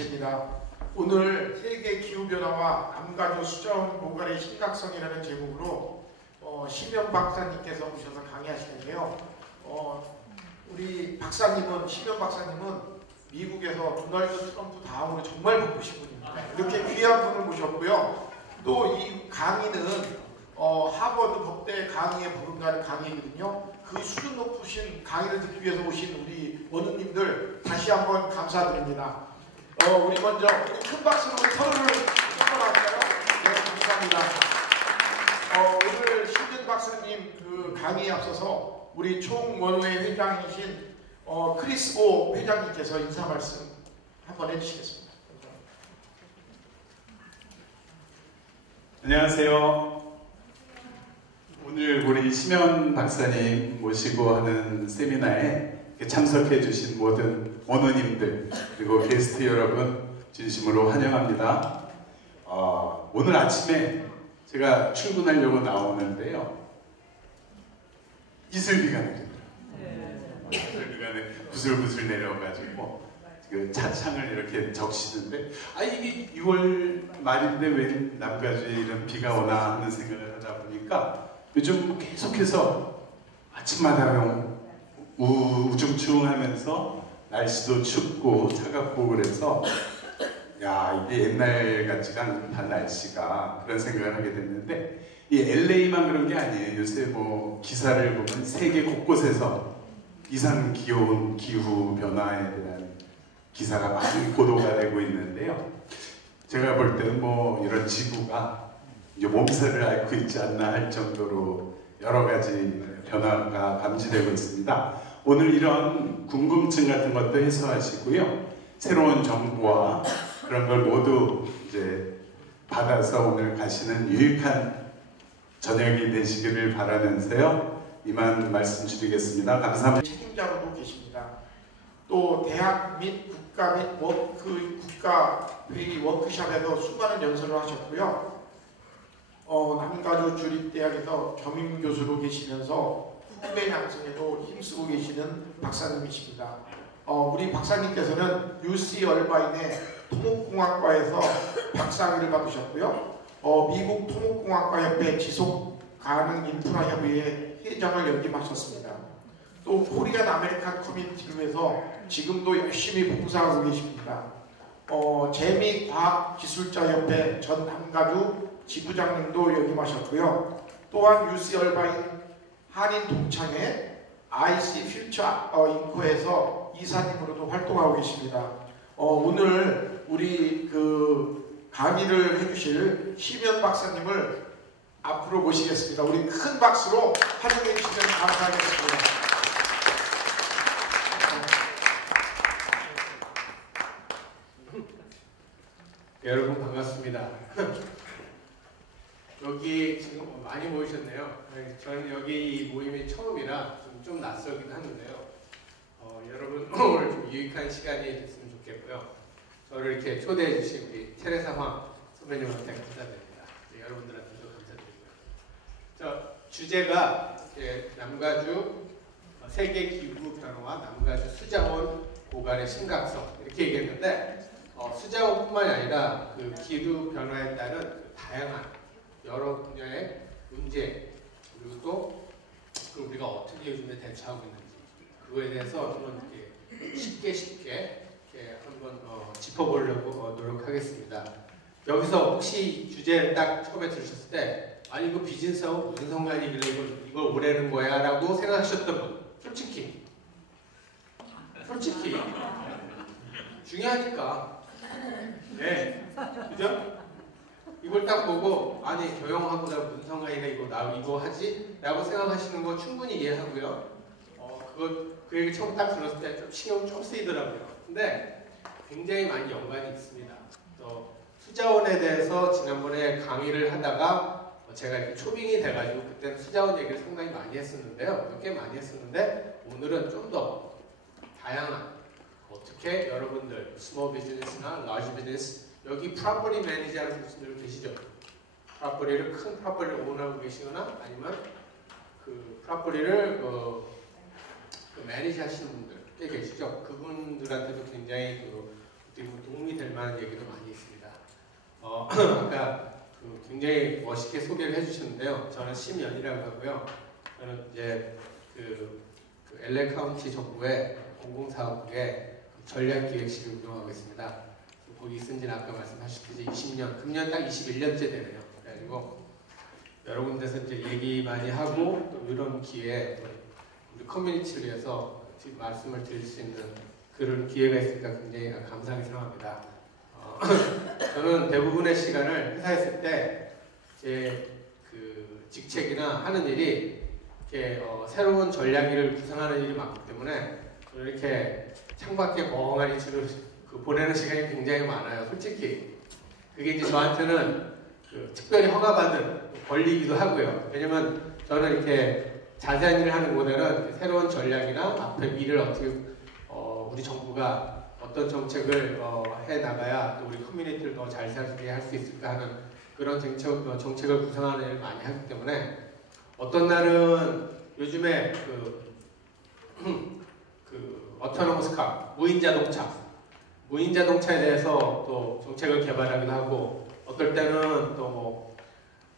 주체입니다. 오늘 세계 기후변화와 남가주 수자원 모갈의 심각성이라는 제목으로 심연 박사님께서 오셔서 강의하시는데요. 우리 박사님은, 심연 박사님은 미국에서 도널드 트럼프 다음으로 정말 바쁘신 분입니다. 이렇게 귀한 분을 모셨고요. 또 이 강의는 하버드 법대 강의에 버금가는 강의거든요. 그 수준 높으신 강의를 듣기 위해서 오신 우리 원우님들 다시 한번 감사드립니다. 우리 먼저 큰 박수로 서로를 축하할까요? 네, 감사합니다. 오늘 심연 박사님 그 강의에 앞서서 우리 총원우회 회장이신 크리스 오 회장님께서 인사 말씀 한번 해주시겠습니다. 안녕하세요. 오늘 우리 심연 박사님 모시고 하는 세미나에 참석해 주신 모든 원우님들 그리고 게스트 여러분 진심으로 환영합니다. 오늘 아침에 제가 출근하려고 나오는데요. 이슬비가 내리더라고요. 이슬비가 부슬부슬 내려가지고 그 차창을 이렇게 적시는데 이게 6월 말인데 왜 남가주에 이런 비가 오나 하는 생각을 하다 보니까 요즘 계속해서 아침마다 우중충하면서 날씨도 춥고 차갑고 그래서 야 이게 옛날 같지가 않다 날씨가 그런 생각을 하게 됐는데 이 LA만 그런 게 아니에요. 요새 뭐 기사를 보면 세계 곳곳에서 이상 기온 기후 변화에 대한 기사가 많이 보도가 되고 있는데요. 제가 볼 때는 뭐 이런 지구가 이제 몸살을 앓고 있지 않나 할 정도로 여러 가지 변화가 감지되고 있습니다. 오늘 이런 궁금증 같은 것도 해소하시고요. 새로운 정보와 그런 걸 모두 이제 받아서 오늘 가시는 유익한 저녁이 되시기를 바라면서요. 이만 말씀드리겠습니다. 감사합니다. 책임자로도 계십니다. 또 대학 및 국가 및 국가회의 워크숍에서 수많은 연설을 하셨고요. 남가주 주립대학에서 겸임교수로 계시면서 후배 양성에도 힘쓰고 계시는 박사님이십니다. 우리 박사님께서는 UC 얼바인의 토목공학과에서 박사학위를 받으셨고요. 미국 토목공학과 협회 지속가능인프라협의회 회장을 역임하셨습니다. 또 코리안 아메리칸 커뮤니티를 지금도 열심히 봉사하고 계십니다. 재미과학기술자협회 전 남가주 지부장님도 역임하셨고요. 또한 UC 얼바인 한인 동창회 IC 퓨처 인코에서 이사님으로도 활동하고 계십니다. 오늘 우리 그 강의를 해주실 심연 박사님을 앞으로 모시겠습니다. 우리 큰 박수로 환영해 주시면 감사하겠습니다. 여러분 반갑습니다. 여기 지금 많이 모이셨네요. 저는 여기 이 모임이 처음이라 좀 낯설긴 하는데요. 여러분 오늘 좀 유익한 시간이 됐으면 좋겠고요. 저를 이렇게 초대해 주신 우리 테레사 황 선배님한테 감사드립니다. 여러분들한테도 감사드리고요. 주제가 남가주 세계 기후 변화와 남가주 수자원 고갈의 심각성 이렇게 얘기했는데 수자원뿐만이 아니라 그 기후 변화에 따른 다양한 여러 분야의 문제 그리고 또 우리가 어떻게 요즘에 대처하고 있는지 그거에 대해서 좀 이렇게 쉽게 이렇게 한번 짚어보려고 노력하겠습니다. 여기서 혹시 주제를 딱 처음에 들으셨을 때 아니 이거 비즈니스하고 무슨 상관이길래 이걸 오래는 거야 라고 생각하셨던 분 솔직히 중요하니까 네 그죠? 이걸 딱 보고 아니 교영하고 나 무슨 상관이가 이거 하지? 라고 생각하시는 거 충분히 이해하고요. 그 얘기 처음 딱 들었을 때 좀 신경 좀 쓰이더라고요. 근데 굉장히 많이 연관이 있습니다. 또 수자원에 대해서 지난번에 강의를 하다가 제가 이렇게 초빙이 돼가지고 그때는 수자원 얘기를 상당히 많이 했었는데요. 꽤 많이 했었는데 오늘은 좀 더 다양한 어떻게 여러분들 스몰 비즈니스나 라지 비즈니스 여기 프로퍼티 매니저라는 분들 계시죠? 큰 프로퍼티를 오너하고 계시거나 아니면 그 프로퍼티를 매니저 하시는 분들 꽤 계시죠? 그분들한테도 굉장히 어떻게 보면 도움이 될 만한 얘기도 많이 있습니다. 아까 굉장히 멋있게 소개를 해주셨는데요. 저는 심연이라고 하고요. 저는 이제 그 LA 카운티 정부의 공공사업국의 전략기획실을 운영하고 있습니다. 거기 있은 지는 아까 말씀하셨듯이 20년, 금년 딱 21년째 되네요. 그래가지고 여러 군데서 이제 얘기 많이 하고 또 이런 기회에 우리 커뮤니티를 위해서 말씀을 드릴 수 있는 그런 기회가 있으니까 굉장히 감사하게 생각합니다. 저는 대부분의 시간을 회사에 있을 때 제 그 직책이나 하는 일이 이렇게 새로운 전략을 구상하는 일이 많기 때문에 이렇게 창밖에 멍하니 보내는 시간이 굉장히 많아요. 솔직히 그게 이제 저한테는 특별히 허가받은 권리이기도 하고요. 왜냐면 저는 이렇게 자세한 일을 하는 것보다는 새로운 전략이나 앞에 미래를 어떻게 우리 정부가 어떤 정책을 해 나가야 또 우리 커뮤니티를 더 잘 살게 할 수 있을까 하는 그런 정책을 구상하는 일을 많이 하기 때문에 어떤 날은 요즘에 어토노머스 카, 무인자동차에 대해서 또 정책을 개발하기도 하고 어떨 때는 또 뭐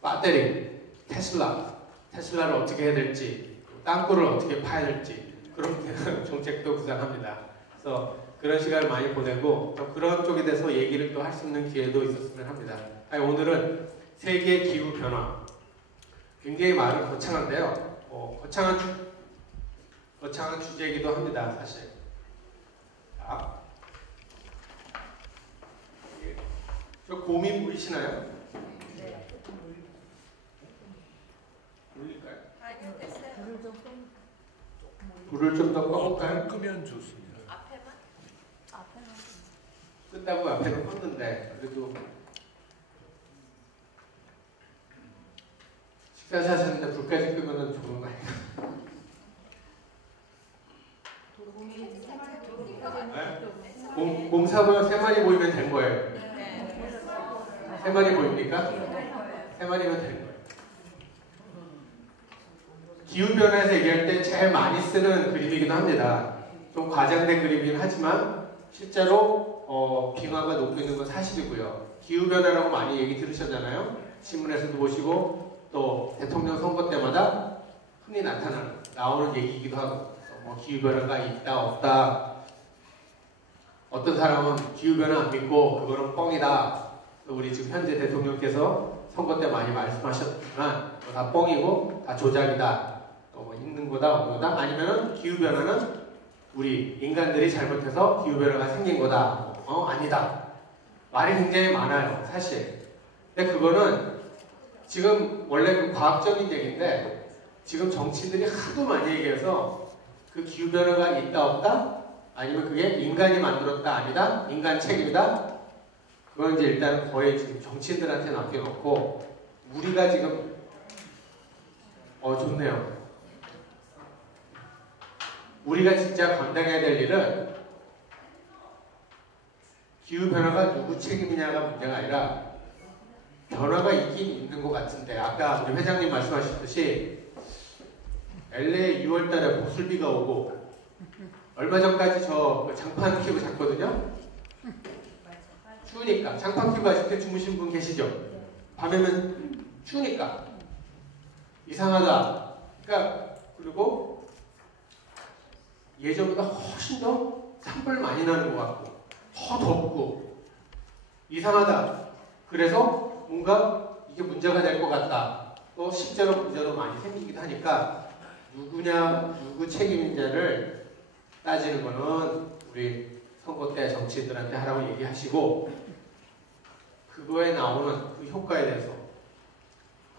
배터리, 테슬라를 어떻게 해야 될지 땅굴을 어떻게 파야 될지 그런 정책도 구상합니다. 그래서 그런 시간을 많이 보내고 또 그런 쪽에 대해서 얘기를 또 할 수 있는 기회도 있었으면 합니다. 오늘은 세계 기후 변화 굉장히 말은 거창한데요. 거창한 주제이기도 합니다. 사실. 자, 저 곰이 보이시나요? 네. 보일까요? 아니요, 됐어요. 불을 좀 더 꺼볼까요? 끄면 좋습니다. 앞에만? 앞에만. 끈다고 앞에는 껐는데 그래도 식사시 하셨는데 불까지 끄면은 좋은 거 아닌가? 곰사보면 3마리 보이면 된 거예요. 네. 3마리 보입니까? 3마리면 된 거예요. 기후변화에서 얘기할 때 제일 많이 쓰는 그림이기도 합니다. 좀 과장된 그림이긴 하지만 실제로 빙하가 녹고 있는 건 사실이고요. 기후변화라고 많이 얘기 들으셨잖아요. 신문에서도 보시고 또 대통령 선거 때마다 흔히 나오는 얘기이기도 하고 뭐 기후변화가 있다 없다 어떤 사람은 기후변화 안 믿고 그거는 뻥이다. 또 우리 지금 현재 대통령께서 선거 때 많이 말씀하셨지만 다 뻥이고 다 조작이다. 또 뭐 있는 거다 없는 거다 아니면은 기후변화는 우리 인간들이 잘못해서 기후변화가 생긴 거다. 아니다. 말이 굉장히 많아요. 사실. 근데 그거는 지금 원래 그 과학적인 얘기인데 지금 정치인들이 하도 많이 얘기해서 그 기후변화가 있다 없다 아니면 그게 인간이 만들었다 아니다 인간 책임이다 그건 이제 일단 거의 지금 정치인들한테 맡겨놓고 우리가 지금 좋네요. 우리가 진짜 감당해야 될 일은 기후변화가 누구 책임이냐가 문제가 아니라 변화가 있긴 있는 것 같은데 아까 우리 회장님 말씀하셨듯이 LA 6월달에 보슬비가 오고 얼마 전까지 저 장판 키고 잤거든요. 추우니까 장판 키고 아직도 주무신 분 계시죠? 밤에는 추우니까 이상하다. 그러니까 그리고 예전보다 훨씬 더 산불 많이 나는 것 같고 더 덥고 이상하다. 그래서 뭔가 이게 문제가 될 것 같다. 또 실제로 문제도 많이 생기기도 하니까 누구 책임인지를 따지는 거는 우리 선거 때 정치인들한테 하라고 얘기하시고 그거에 나오는 그 효과에 대해서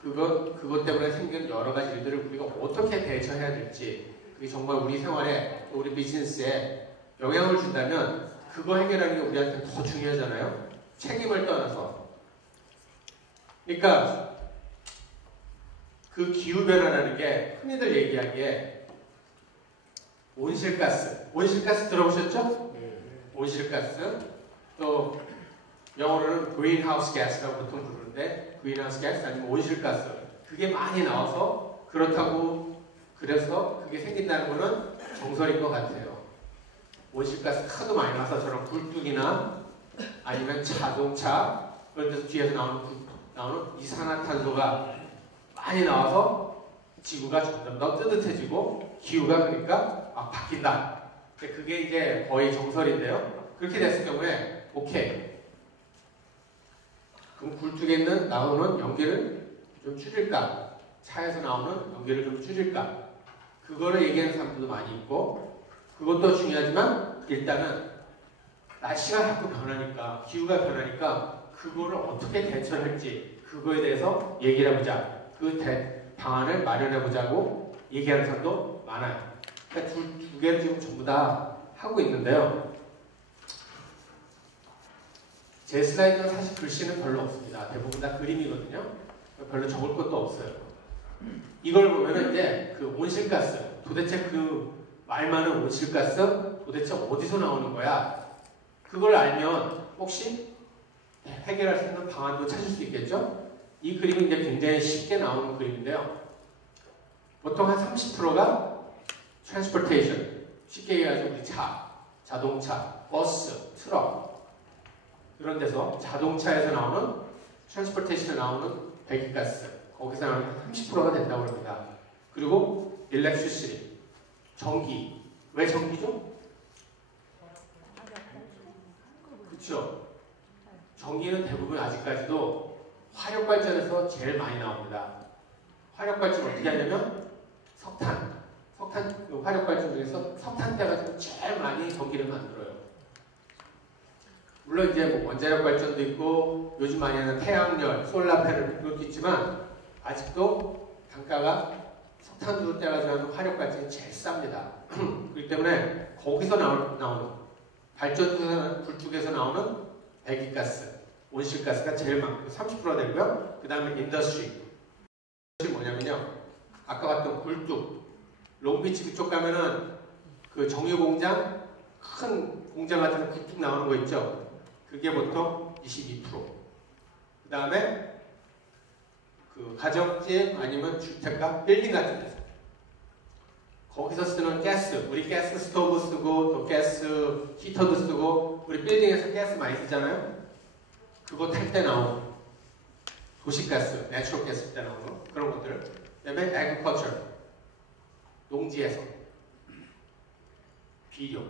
그것 때문에 생긴 여러 가지 일들을 우리가 어떻게 대처해야 될지 그게 정말 우리 생활에 또 우리 비즈니스에 영향을 준다면 그거 해결하는 게 우리한테 더 중요하잖아요. 책임을 떠나서. 그러니까 그 기후변화라는 게 흔히들 얘기하기에 온실가스 들어보셨죠? 온실가스 또 영어로는 greenhouse gas라고 보통 부르는데 greenhouse gas 아니면 온실가스 그게 많이 나와서 그래서 그게 생긴다는 거는 정설인 것 같아요. 온실가스 하도 많이 나서 저런 굴뚝이나 아니면 자동차, 그런 데서 뒤에서 나오는 이산화탄소가 많이 나와서 지구가 점점 더 뜨뜻해지고 기후가 그러니까 막 바뀐다. 그게 이제 거의 정설인데요. 그렇게 됐을 경우에 오케이. 그럼 굴뚝에 있는 나오는 연기를 좀 줄일까? 차에서 나오는 연기를 좀 줄일까? 그거를 얘기하는 사람들도 많이 있고 그것도 중요하지만 일단은 날씨가 자꾸 변하니까 기후가 변하니까 그거를 어떻게 대처를 할지 그거에 대해서 얘기를 해보자. 그 방안을 마련해보자고 얘기하는 사람도 많아요. 그러니까 두 개를 지금 전부 다 하고 있는데요. 제 슬라이드는 사실 글씨는 별로 없습니다. 대부분 다 그림이거든요. 별로 적을 것도 없어요. 이걸 보면은 이제 그 온실가스, 도대체 그 말 많은 온실가스 도대체 어디서 나오는 거야? 그걸 알면 혹시 해결할 수 있는 방안도 찾을 수 있겠죠? 이 그림은 이제 굉장히 쉽게 나오는 그림인데요. 보통 한 30%가 transportation, 쉽게 얘기하자면 우리 차, 자동차, 버스, 트럭 이런 데서 자동차에서 나오는 transportation에 나오는 배기가스 거기서 나오는 30%가 된다고 합니다. 그리고 electricity, 전기. 왜 전기죠? 그렇죠. 전기는 대부분 아직까지도 화력발전에서 제일 많이 나옵니다. 화력발전 어떻게 하냐면 석탄 그 화력발전 중에서 석탄 떼가지고 제일 많이 전기를 만들어요. 물론 이제 뭐 원자력 발전도 있고 요즘 많이 하는 태양열, 솔라 패널 그것도 있지만 아직도 단가가 석탄으로 떼가지고 하는 화력 발전이 제일 쌉니다. 그렇기 때문에 거기서 나오는 발전소에서 굴뚝에서 나오는 배기가스, 온실가스가 제일 많고 30%가 되고요. 그 다음에 인더스트리 뭐냐면요. 아까 봤던 굴뚝, 롱비치 그쪽 가면은 그 정유공장 큰 공장 같은 굴뚝 나오는 거 있죠. 그게 보통 22%. 그 다음에 그 가정집 아니면 주택가, 빌딩 같은 데서 거기서 쓰는 가스, 우리 가스 스토브 쓰고 또 가스 히터도 쓰고 우리 빌딩에서 가스 많이 쓰잖아요. 그거 탈 때 나오는 도시가스, 내추럴 가스 때 나오는 그런 것들. 그 다음에 agriculture, 농지에서 비료,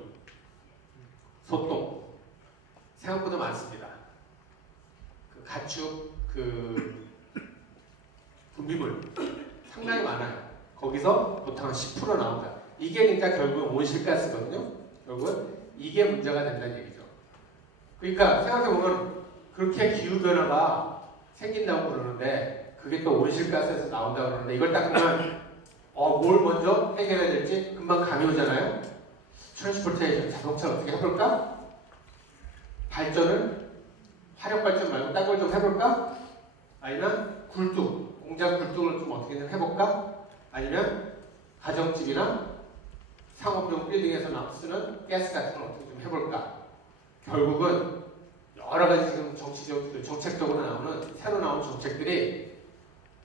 소똥 생각보다 많습니다. 그 가축, 그 분비물 상당히 많아요. 거기서 보통 한 10% 나온다. 이게 그러니까 결국은 온실가스거든요. 결국은 이게 문제가 된다는 얘기죠. 그러니까 생각해보면 그렇게 기후변화가 생긴다고 그러는데 그게 또 온실가스에서 나온다고 그러는데 이걸 딱 보면 뭘 먼저 해결해야 될지 금방 감이 오잖아요. 트랜스포테이션, 자동차를 어떻게 해볼까? 발전을 화력발전 말고 딴 걸 좀 해볼까? 아니면 굴뚝, 공장 굴뚝을 좀 어떻게 좀 해볼까? 아니면 가정집이나 상업용 빌딩에서 쓰는 가스 같은 걸 어떻게 좀 해볼까? 결국은 여러 가지 지금 정책적으로 나오는 새로 나온 정책들이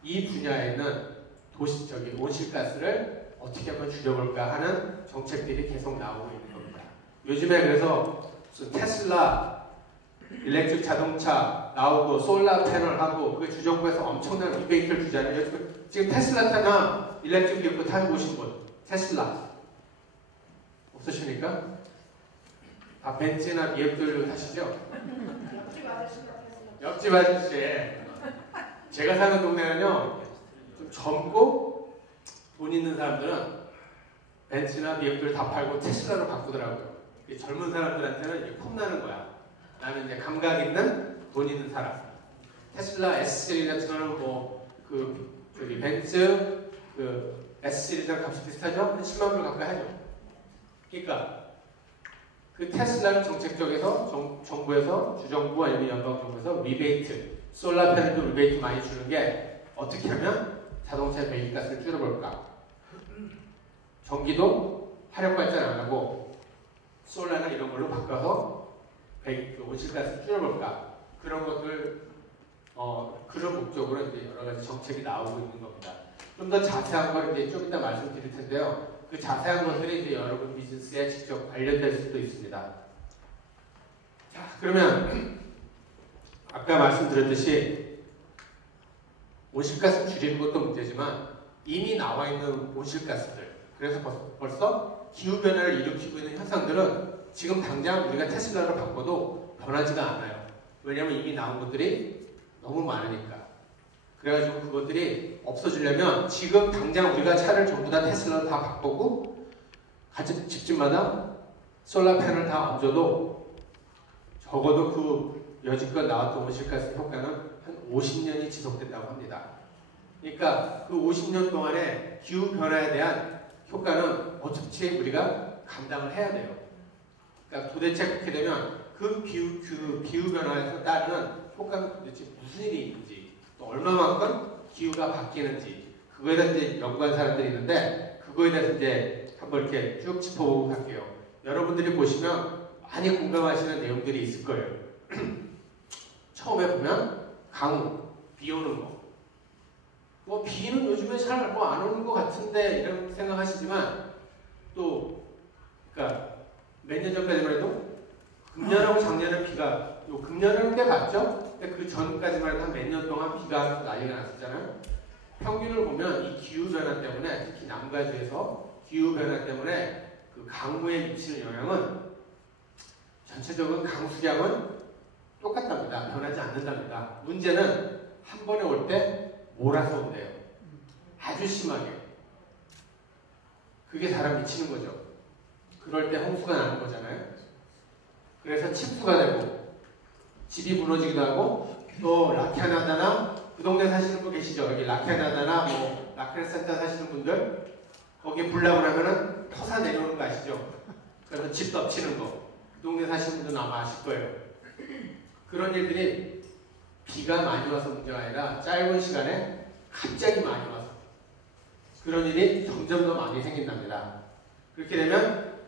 이 분야에 있는 온실가스를 어떻게 한번 줄여볼까 하는 정책들이 계속 나오고 있는 겁니다. 요즘에 그래서 테슬라 일렉트릭 자동차 나오고 솔라 패널하고 그게 주정부에서 엄청난 리베이트를 주잖아요. 지금 테슬라 타나 일렉트릭 비행기 타고 오신 분 테슬라 없으십니까? 다 벤츠나 BMW로 타시죠? 옆집 아저씨 제가 사는 동네는요 좀 젊고 돈 있는 사람들은 벤츠나 BMW를 다 팔고 테슬라로 바꾸더라고요. 젊은 사람들한테는 이게 폼나는 거야. 나는 이제 감각 있는 돈 있는 사람. 테슬라 S3 같은 거는 저기 벤츠 S3랑 값이 비슷하죠? 한 10만 불 가까이 하죠. 그러니까 그 테슬라는 정책적에서 정부에서 주정부 아니면 연방정부에서 리베이트, 솔라 패널도 리베이트 많이 주는 게 어떻게 하면 자동차의 배기가스를 줄여볼까? 전기도 화력 발전 안 하고 솔라나 이런 걸로 바꿔서 온실가스 줄여볼까? 그런 것들, 그런 목적으로 이제 여러 가지 정책이 나오고 있는 겁니다. 좀 더 자세한 걸 이제 좀 이따 말씀드릴 텐데요. 그 자세한 것들이 이제 여러분 비즈니스에 직접 관련될 수도 있습니다. 자, 그러면 아까 말씀드렸듯이 온실가스 줄이는 것도 문제지만 이미 나와 있는 온실가스들, 그래서 벌써 기후변화를 일으키고 있는 현상들은 지금 당장 우리가 테슬라로 바꿔도 변하지가 않아요. 왜냐하면 이미 나온 것들이 너무 많으니까. 그래가지고 그것들이 없어지려면 지금 당장 우리가 차를 전부 다 테슬라로 다 바꾸고 같은 집집마다 솔라 패널 다 얹어도 적어도 그 여지껏 나왔던 온실가스 효과는 한 50년이 지속된다고 합니다. 그러니까 그 50년 동안의 기후변화에 대한 효과는 어떻게 우리가 감당을 해야 돼요. 그러니까 도대체 그렇게 되면 그 기후변화에서 따르는 효과는 도대체 무슨 일이 있는지, 또 얼마만큼 기후가 바뀌는지, 그거에 대해서 이제 연구한 사람들이 있는데, 그거에 대해서 이제 한번 이렇게 쭉 짚어보고 갈게요. 여러분들이 보시면 많이 공감하시는 내용들이 있을 거예요. 처음에 보면 강우, 비 오는 거. 뭐 비는 요즘에 잘 뭐 안 오는 것 같은데 이런 생각하시지만 또 그러니까 몇 년 전까지만 해도 금년하고 작년에 비가 요 금년은 꽤 봤죠? 근데 그 전까지만 해도 한 몇 년 동안 비가 난리가 났었잖아요. 평균을 보면 이 기후 변화 때문에 특히 남가주에서 기후 변화 때문에 그 강우에 미치는 영향은 전체적인 강수량은 똑같답니다. 변하지 않는답니다. 문제는 한 번에 올 때 몰아서 온대요. 아주 심하게. 그게 사람 미치는 거죠. 그럴 때 홍수가 나는 거잖아요. 그래서 침수가 되고 집이 무너지기도 하고, 또 라키아나다나 그 동네 사시는 분 계시죠? 여기 라키아나다나 뭐 라크레센터 사시는 분들 거기 불나고 나면은 토사 내려오는 거 아시죠? 그래서 집 덮치는 거. 그 동네 사시는 분들은 아마 아실 거예요. 그런 일들이 비가 많이 와서 문제가 아니라 짧은 시간에 갑자기 많이 와서 그런 일이 점점 더 많이 생긴답니다. 그렇게 되면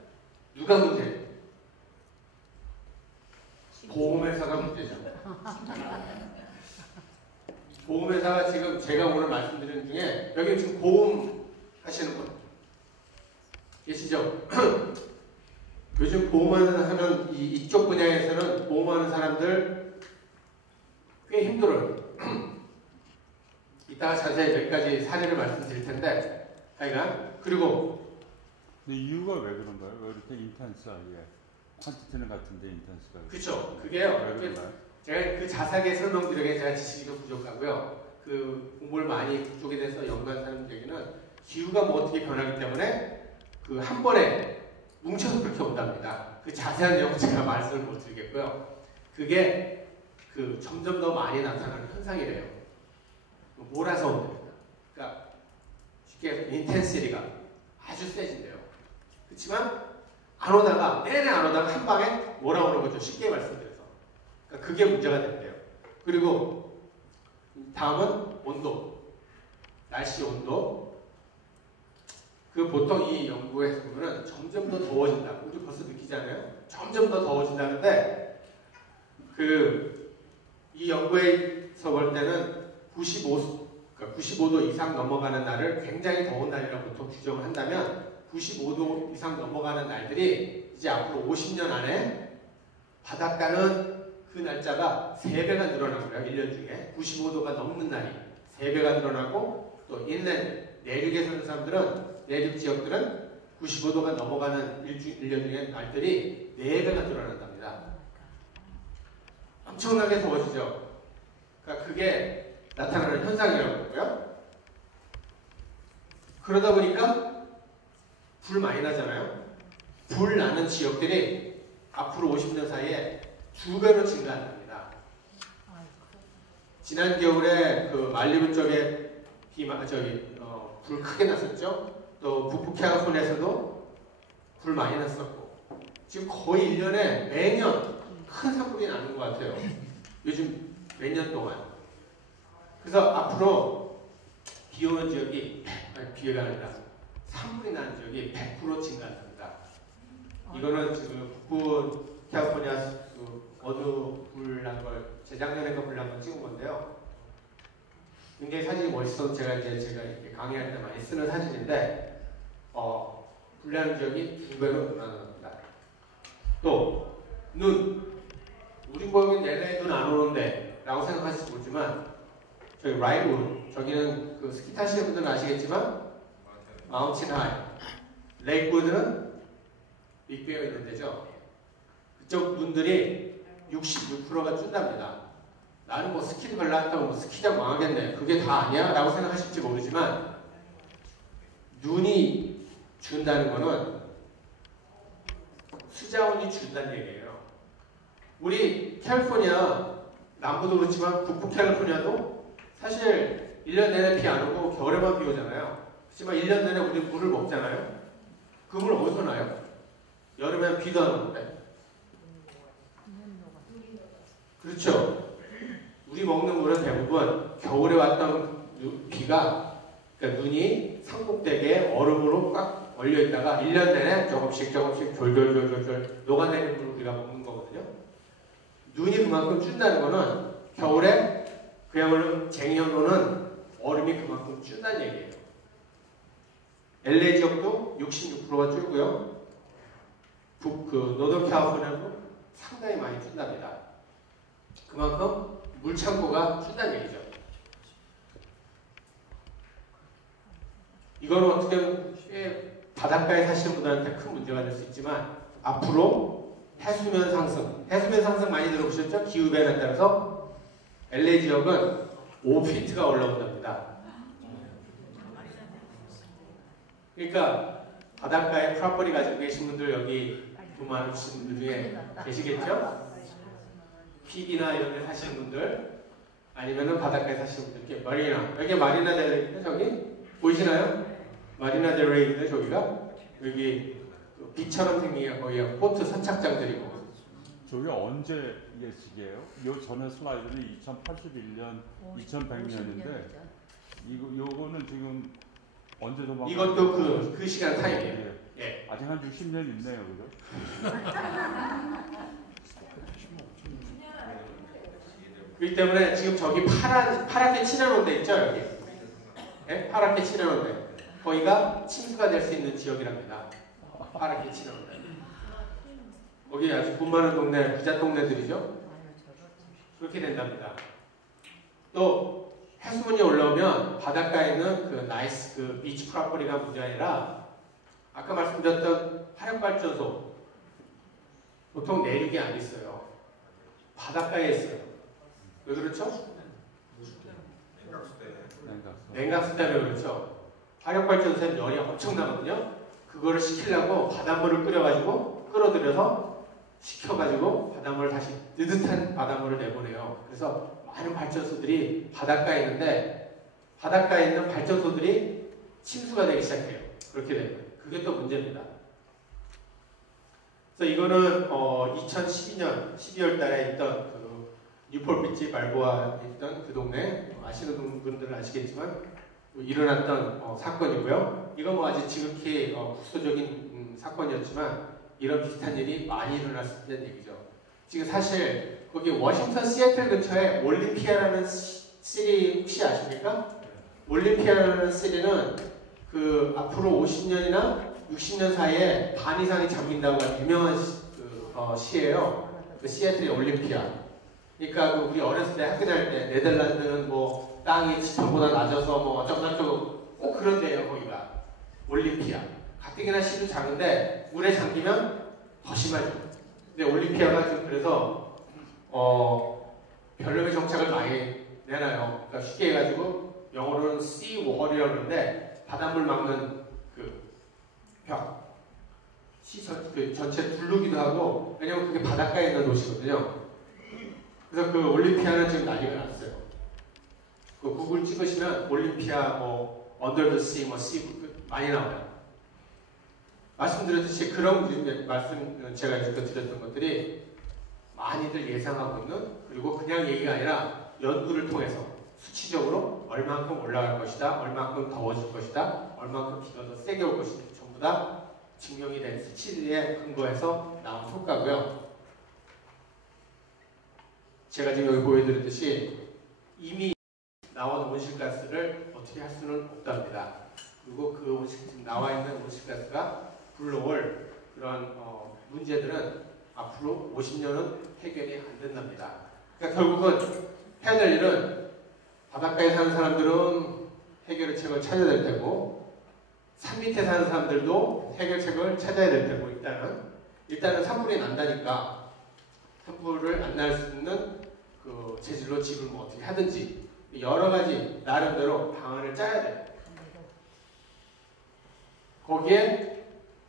누가 문제예요? 보험회사가 문제죠. 보험회사가 지금 제가 오늘 말씀드린 중에 여기 지금 보험 하시는 분 계시죠? 요즘 보험하는 이쪽 분야에서는 보험하는 사람들 꽤 힘들어요. 이따가 자세히 몇 가지 사례를 말씀드릴 텐데, 하여간 그리고 근데 이유가 왜 그런가요? 왜 이렇게 인텐스하게 퀀티티는 같은데 인텐스가 그쵸, 왜 그게요. 그런가요? 제가 그 자세하게 설명드리기에 제가 지식이 좀 부족하고요. 그 공부를 많이 그쪽에 대해서 연구한 사람들에게는 기후가 뭐 어떻게 변하기 때문에 그 한 번에 뭉쳐서 그렇게 온답니다. 그 자세한 내용은 제가 말씀을 못 드리겠고요. 그게 그 점점 더 많이 나타나는 현상이래요. 몰아서 온답니다. 그러니까 쉽게 해서 인텐시티가 아주 세진대요. 그렇지만 안 오다가 내내 안 오다가 한 방에 몰아오는 거죠. 쉽게 말씀드려서. 그러니까 그게 문제가 된대요. 그리고 다음은 온도, 날씨 온도. 그 보통 이 연구에서 보면은 점점 더 더워진다. 우리 벌써 느끼잖아요. 점점 더 더워진다는데 이 연구에서 볼 때는 95도 이상 넘어가는 날을 굉장히 더운 날이라고 보통 규정을 한다면 95도 이상 넘어가는 날들이 이제 앞으로 50년 안에 바닷가는 그 날짜가 3배가 늘어나고요. 1년 중에 95도가 넘는 날이 3배가 늘어나고, 또 인land 내륙에 사는 사람들은 내륙 지역들은 95도가 넘어가는 1년 중에 날들이 4배가 늘어난답니다. 엄청나게 더워지죠. 그러니까 그게 나타나는 현상이라고 하고요. 그러다 보니까 불 많이 나잖아요. 불 나는 지역들이 앞으로 50년 사이에 2배로 증가한답니다. 지난 겨울에 그 말리부 쪽에 불 크게 났었죠. 또 북부캐리포니아에서도 불 많이 났었고, 지금 거의 1년에 매년 큰 산불이 나는 것 같아요. 요즘 몇 년 동안. 그래서 앞으로 비 오는 지역이, 비가 아니라 산불이 나는 지역이 100% 증가합니다. 이거는 지금 북부 캘리포니아 어느 불난 걸 재작년에 그 불난 걸 찍은 건데요. 굉장히 사진이 멋있어서 제가 이렇게 강의할 때 많이 쓰는 사진인데, 불나는 지역이 2배로 늘어납니다. 또 눈, 우리 보기엔 LA 눈 안 오는데 라고 생각하실지 모르지만 저기 라이브우드, 저기는 그 스키 타시는 분들은 아시겠지만 마운틴 하이, 레이크우드는 빅베어 있는 데죠. 그쪽 눈들이 66%가 쭌답니다. 나는 뭐 스키도 별로 안 타고 뭐 스키장 망하겠네, 그게 다 아니야? 라고 생각하실지 모르지만 눈이 준다는 거는 수자원이 준다는 얘기예요. 우리 캘리포니아 남부도 그렇지만 북부 캘리포니아도 사실 1년 내내 비 안 오고 겨울에만 비 오잖아요. 그렇지만 1년 내내 우리 물을 먹잖아요. 그 물 어디서 나요? 여름엔 비도 안 오는데. 그렇죠. 우리 먹는 물은 대부분 겨울에 왔던 비가, 그러니까 눈이 산꼭대기에 얼음으로 꽉 얼려있다가 1년 내내 조금씩 졸졸졸졸 녹아내리는 물을 우리가 먹는 거거든요. 눈이 그만큼 쭌다는 거는 겨울에 그야말로 쟁여놓은 얼음이 그만큼 쭌다는 얘기예요. LA 지역도 66%가 줄고요. 노던 캘리포니아도 상당히 많이 쭌답니다. 그만큼 물창고가 쭌다는 얘기죠. 이거는 어떻게 보면 바닷가에 사시는 분들한테 큰 문제가 될 수 있지만 앞으로 해수면 상승 많이 들어보셨죠? 기후변화에 따라서 LA 지역은 5피트가 올라온답니다. 그러니까 바닷가에 프라퍼리 가지고 계신 분들, 여기 돈 많으신 분들 중에 계시겠죠? PB나 이런 데 사시는 분들, 아니면은 바닷가에 사시는 분들, 이렇게 마리나, 여기 마리나 델레이인데 저기 보이시나요? 마리나 델레이인데 저기가 여기 비처럼 생긴 거기가 보트 선착장들이고. 저게 언제 예측이에요? 요 전에 슬라이드는 2081년, 2100년인데 요거는 지금 언제 도망? 이것도 그 시간 타임이에요. 예. 아직 한 60년 있네요, 그죠? 그렇기 때문에 지금 저기 파랗게 칠해놓은 데 있죠, 여기. 예? 파랗게 칠해놓은 데. 거기가 침수가 될 수 있는 지역이랍니다. 파랗게 칠해놓은 데. 거기 아주 돈 많은 동네, 부자 동네들이죠. 그렇게 된답니다. 또 해수문이 올라오면 바닷가에 있는 그 나이스 그 비치 프라퍼리가 문제 아니라 아까 말씀드렸던 화력발전소 보통 내륙에 안 있어요. 바닷가에 있어요. 왜 그렇죠? 냉각수 때문에 그렇죠. 화력발전소에 열이 엄청나거든요. 그거를 식히려고 바닷물을 끓여가지고 끌어들여서 식혀가지고 바닷물을 다시 느긋한 바닷물을 내보내요. 그래서 많은 발전소들이 바닷가에 있는데 바닷가에 있는 발전소들이 침수가 되기 시작해요. 그렇게 되면 그게 또 문제입니다. 그래서 이거는 2012년 12월 달에 있던 그 뉴폴비치 발보아에 있던 그 동네, 아시는 분들은 아시겠지만 일어났던 사건이고요. 이건 뭐 아직 지극히 국소적인 사건이었지만 이런 비슷한 일이 많이 일어났을 얘기죠. 지금 사실 거기 워싱턴 시애틀 근처에 올림피아라는 시리 혹시 아십니까? 올림피아라는 시리는 그 앞으로 50년이나 60년 사이에 반 이상이 잠긴다고 하는 유명한 시예요. 그 시애틀의 올림피아. 그러니까 그 우리 어렸을 때 학교 다닐 때 네덜란드는 뭐 땅이 지평보다 낮아서 뭐 어쩌고저쩌고 꼭 그런데요. 거기가 올림피아. 가뜩이나 시도 작은데 물에 잠기면 더 심하죠. 근데 올림피아가 지금 그래서 별놈의 정착을 많이 내놔요. 그러니까 쉽게 해가지고 영어로는 sea wall이라고 하는데 바닷물 막는 그 벽. 시 전체 두르기도 하고, 왜냐면 그게 바닷가에 있는 도시거든요. 그래서 그 올림피아는 지금 난리가 났어요. 그 구글 찍으시면 올림피아 뭐 under the sea 뭐 sea 많이 나와요. 말씀드렸듯이 그런 말씀 제가 이렇게 드렸던 것들이 많이들 예상하고 있는, 그리고 그냥 얘기가 아니라 연구를 통해서 수치적으로 얼만큼 올라갈 것이다, 얼만큼 더워질 것이다, 얼만큼 비가 더 세게 올 것이다, 전부 다 증명이 된 수치에 근거해서 나온 효과고요. 제가 지금 여기 보여드렸듯이 이미 나온 온실가스를 어떻게 할 수는 없답니다. 그리고 나와 있는 온실가스가 불러올 그런 문제들은 앞으로 50년은 해결이 안 된답니다. 그러니까 결국은 해야 될 일은 바닷가에 사는 사람들은 해결의 책을 찾아야 될 테고 산 밑에 사는 사람들도 해결책을 찾아야 될 테고 일단은 산불이 난다니까 산불을 안 날 수 있는 그 재질로 집을 뭐 어떻게 하든지 여러 가지 나름대로 방안을 짜야 돼요. 거기에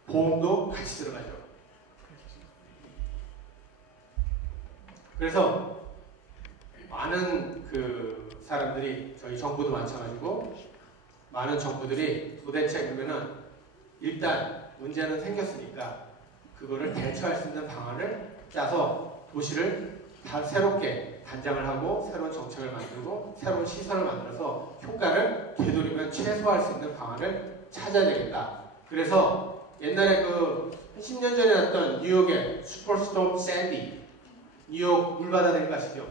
보험도 같이 들어가죠. 그래서 많은 그 사람들이 저희 정부도 마찬가지고 많은 정부들이 도대체 그러면은 일단 문제는 생겼으니까 그거를 대처할 수 있는 방안을 짜서 도시를 다 새롭게 단장을 하고 새로운 정책을 만들고 새로운 시설을 만들어서 효과를 되도록이면 최소화할 수 있는 방안을 찾아야 되겠다. 그래서 옛날에 그 10년 전에 났던 뉴욕의 슈퍼스톰 샌디 뉴욕 물바다 된 거 아시죠?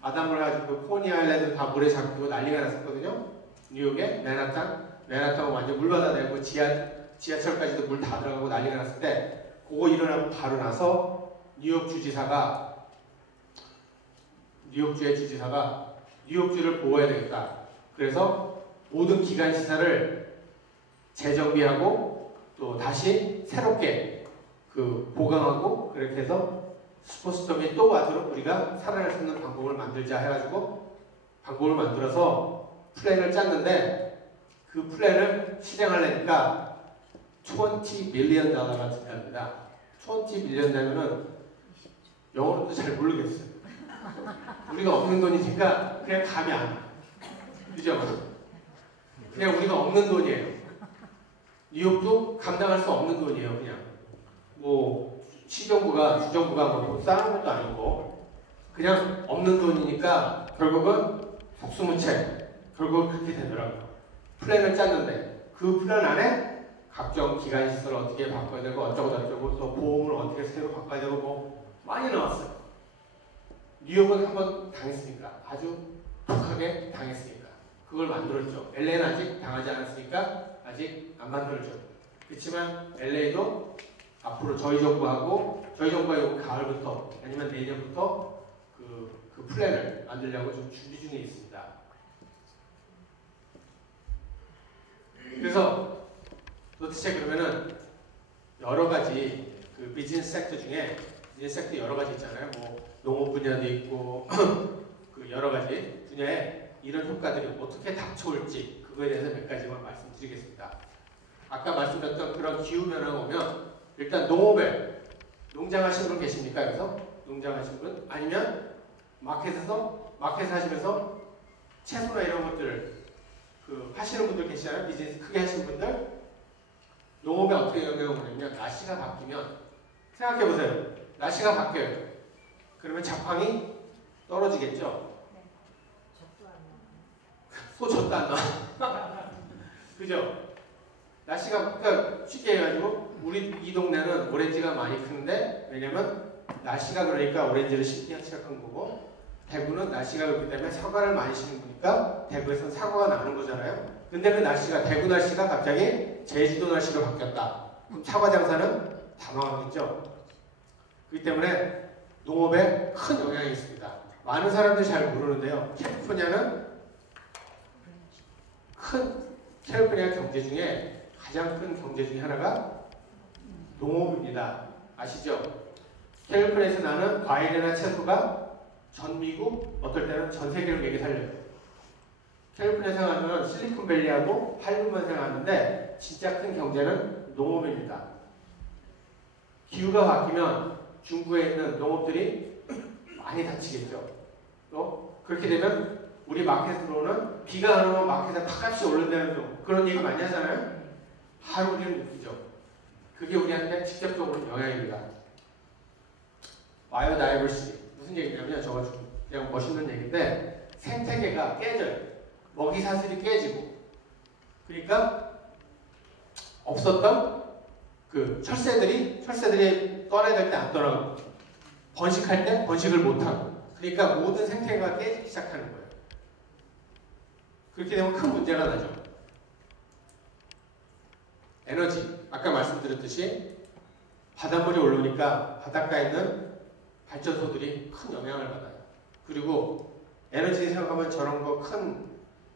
바닷물 해가지고 그 포니 아일랜드 다 물에 잠기고 난리가 났었거든요. 뉴욕의 맨하탄은 완전 물바다 되고 지하철까지도 물 다 들어가고 난리가 났을 때 그거 일어나고 바로 나서 뉴욕주의 주지사가 뉴욕주를 보호해야 되겠다. 그래서 모든 기관 시설을 재정비하고 또 다시 새롭게 그 보강하고 그렇게 해서 슈퍼스톰이 또 와도록 우리가 살아날 수 있는 방법을 만들자 해가지고 방법을 만들어서 플랜을 짰는데 그 플랜을 실행하려니까 $20 billion 든답니다. $20 billion 되면은 영어로도 잘 모르겠어요. 우리가 없는 돈이니까 그냥 감이 안 와. 그죠? 그냥 우리가 없는 돈이에요. 뉴욕도 감당할 수 없는 돈이에요. 그냥 뭐 주정부가 뭐 싸는 것도 아니고 그냥 없는 돈이니까 결국은 속수무책 결국 그렇게 되더라고요. 플랜을 짰는데 그 플랜 안에 각종 기관시설을 어떻게 바꿔야 되고 어쩌고 또 보험을 어떻게 새로 바꿔야 되고 뭐 많이 나왔어요. 뉴욕은 한번 당했으니까 아주 독하게 당했으니까 그걸 만들었죠. LA는 아직 당하지 않았으니까 아직 안 만들었죠. 그렇지만 LA도 앞으로 저희 정부가 가을부터 아니면 내년부터 그 플랜을 만들려고 좀 준비 중에 있습니다. 그래서 도대체 그러면은 여러 가지 그 비즈니스 섹터 중에 비즈니스 섹터 여러 가지 있잖아요. 뭐 농업 분야도 있고 그 여러 가지 분야에 이런 효과들이 어떻게 닥쳐올지 그거에 대해서 몇 가지만 말씀드리겠습니다. 아까 말씀드렸던 그런 기후 변화가 오면 일단 농업에 농장하시는 분 계십니까? 여기서 농장하시는 분 아니면 마켓 하시면서 채소나 이런 것들 그 하시는 분들 계시잖아요. 비즈니스 크게 하시는 분들 농업에 어떻게 영향을 오냐면 날씨가 바뀌면 생각해 보세요. 날씨가 바뀌어요. 그러면 작황이 떨어지겠죠. 소 젖도 안 나와. 그죠? 날씨가 그러니까 쉽게 해가지고 우리 이 동네는 오렌지가 많이 크는데 왜냐면 날씨가 그러니까 오렌지를 심기 시작한 거고 대구는 날씨가 그렇기 때문에 사과를 많이 심는 거니까 대구에서는 사과가 나는 거잖아요. 근데 그 날씨가 대구 날씨가 갑자기 제주도 날씨로 바뀌었다. 그럼 사과 장사는 다 망하겠죠. 그렇기 때문에 농업에 큰 영향이 있습니다. 많은 사람들이 잘 모르는데요. 캘리포니아 경제 중에 가장 큰 경제 중에 하나가 농업입니다. 아시죠? 캘리포니아에서 나는 과일이나 채소가 전 미국, 어떨 때는 전 세계를 먹여 살려요. 캘리포니아 생각하면 실리콘밸리하고 할리우드만 생각하는데 진짜 큰 경제는 농업입니다. 기후가 바뀌면 중부에 있는 농업들이 많이 다치겠죠. 또 그렇게 되면 우리 마켓으로는 비가 안 오면 마켓에 팥값이 오른다는 그런 얘기 많이 하잖아요. 하루 우리는 느끼죠. 그게 우리한테 직접적으로 영향입니다. 바이오다이버시티 무슨 얘기냐면 저거 그냥 멋있는 얘기인데 생태계가 깨져요. 먹이 사슬이 깨지고 그러니까 없었던 그 철새들이 떠나야 될 때 안 떠나고 번식할 때 번식을 못하고 그러니까 모든 생태계가 깨지기 시작하는 거예요. 그렇게 되면 큰 문제가 나죠. 에너지 아까 말씀드렸듯이 바닷물이 올라오니까 바닷가에 있는 발전소들이 큰 영향을 받아요. 그리고 에너지 생각하면 저런 거 큰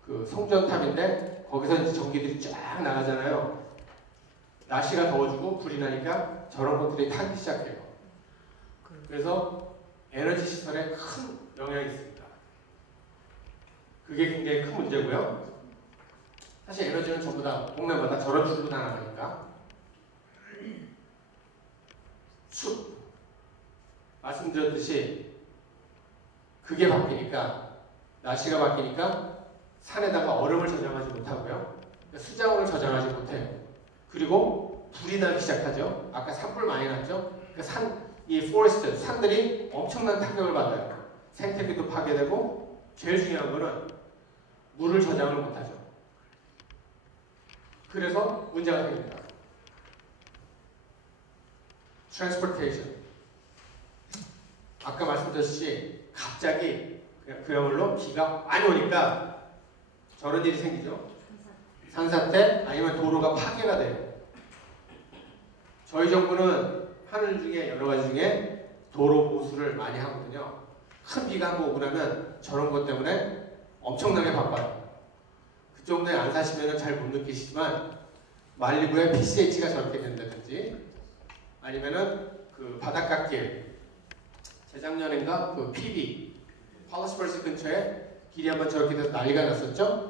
그 송전탑인데 거기서 이제 전기들이 쫙 나가잖아요. 날씨가 더워지고 불이 나니까 저런 것들이 타기 시작해요. 그래서 에너지 시설에 큰 영향이 있습니다. 그게 굉장히 큰 문제고요. 사실 에너지는 전부 다 동네마다 저런 줄로 다 나가니까. 숲 말씀드렸듯이 그게 바뀌니까 날씨가 바뀌니까 산에다가 얼음을 저장하지 못하고요. 수자원을 저장하지 못해요. 그리고 불이 나기 시작하죠. 아까 산불 많이 났죠. 이 포레스트, 산들이 엄청난 타격을 받아요. 생태계도 파괴되고 제일 중요한 거는 물을 저장을 못하죠. 그래서 문제가 생깁니다. transportation. 아까 말씀드렸듯이 갑자기 그야말로 비가 많이 오니까 저런 일이 생기죠. 산사태 아니면 도로가 파괴가 돼요. 저희 정부는 하는 중에 여러 가지 중에 도로 보수를 많이 하거든요. 큰 비가 한번 오고 나면 저런 것 때문에 엄청나게 바빠요. 그쪽 에 안 사시면 잘 못 느끼시지만 말리부의 PCH가 저렇게 된다든지 아니면은 그 바닷가길 재작년인가 그 PB 팔러스버스 근처에 길이 한번 저렇게 돼서 난리가 났었죠.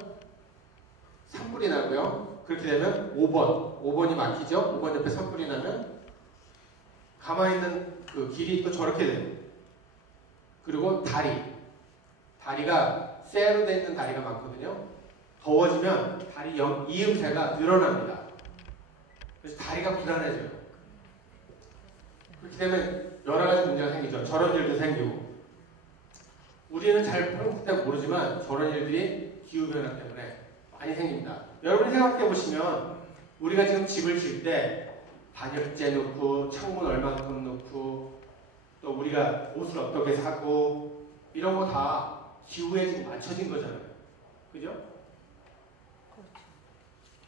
산불이 나고요. 그렇게 되면 5번이 막히죠. 5번 옆에 산불이 나면 가만히 있는 그 길이 또 저렇게 돼요. 그리고 다리가 쇠로 돼 있는 다리가 많거든요. 더워지면 다리 이음새가 늘어납니다. 그래서 다리가 불안해져요. 그렇게 되면 여러 가지 문제가 생기죠. 저런 일도 생기고. 우리는 잘 모르지만 저런 일들이 기후변화 때문에 많이 생깁니다. 여러분이 생각해 보시면 우리가 지금 집을 지을 때 반열재 넣고 창문 얼마큼 넣고 또 우리가 옷을 어떻게 사고 이런 거 다 기후에 지금 맞춰진 거잖아요. 그죠?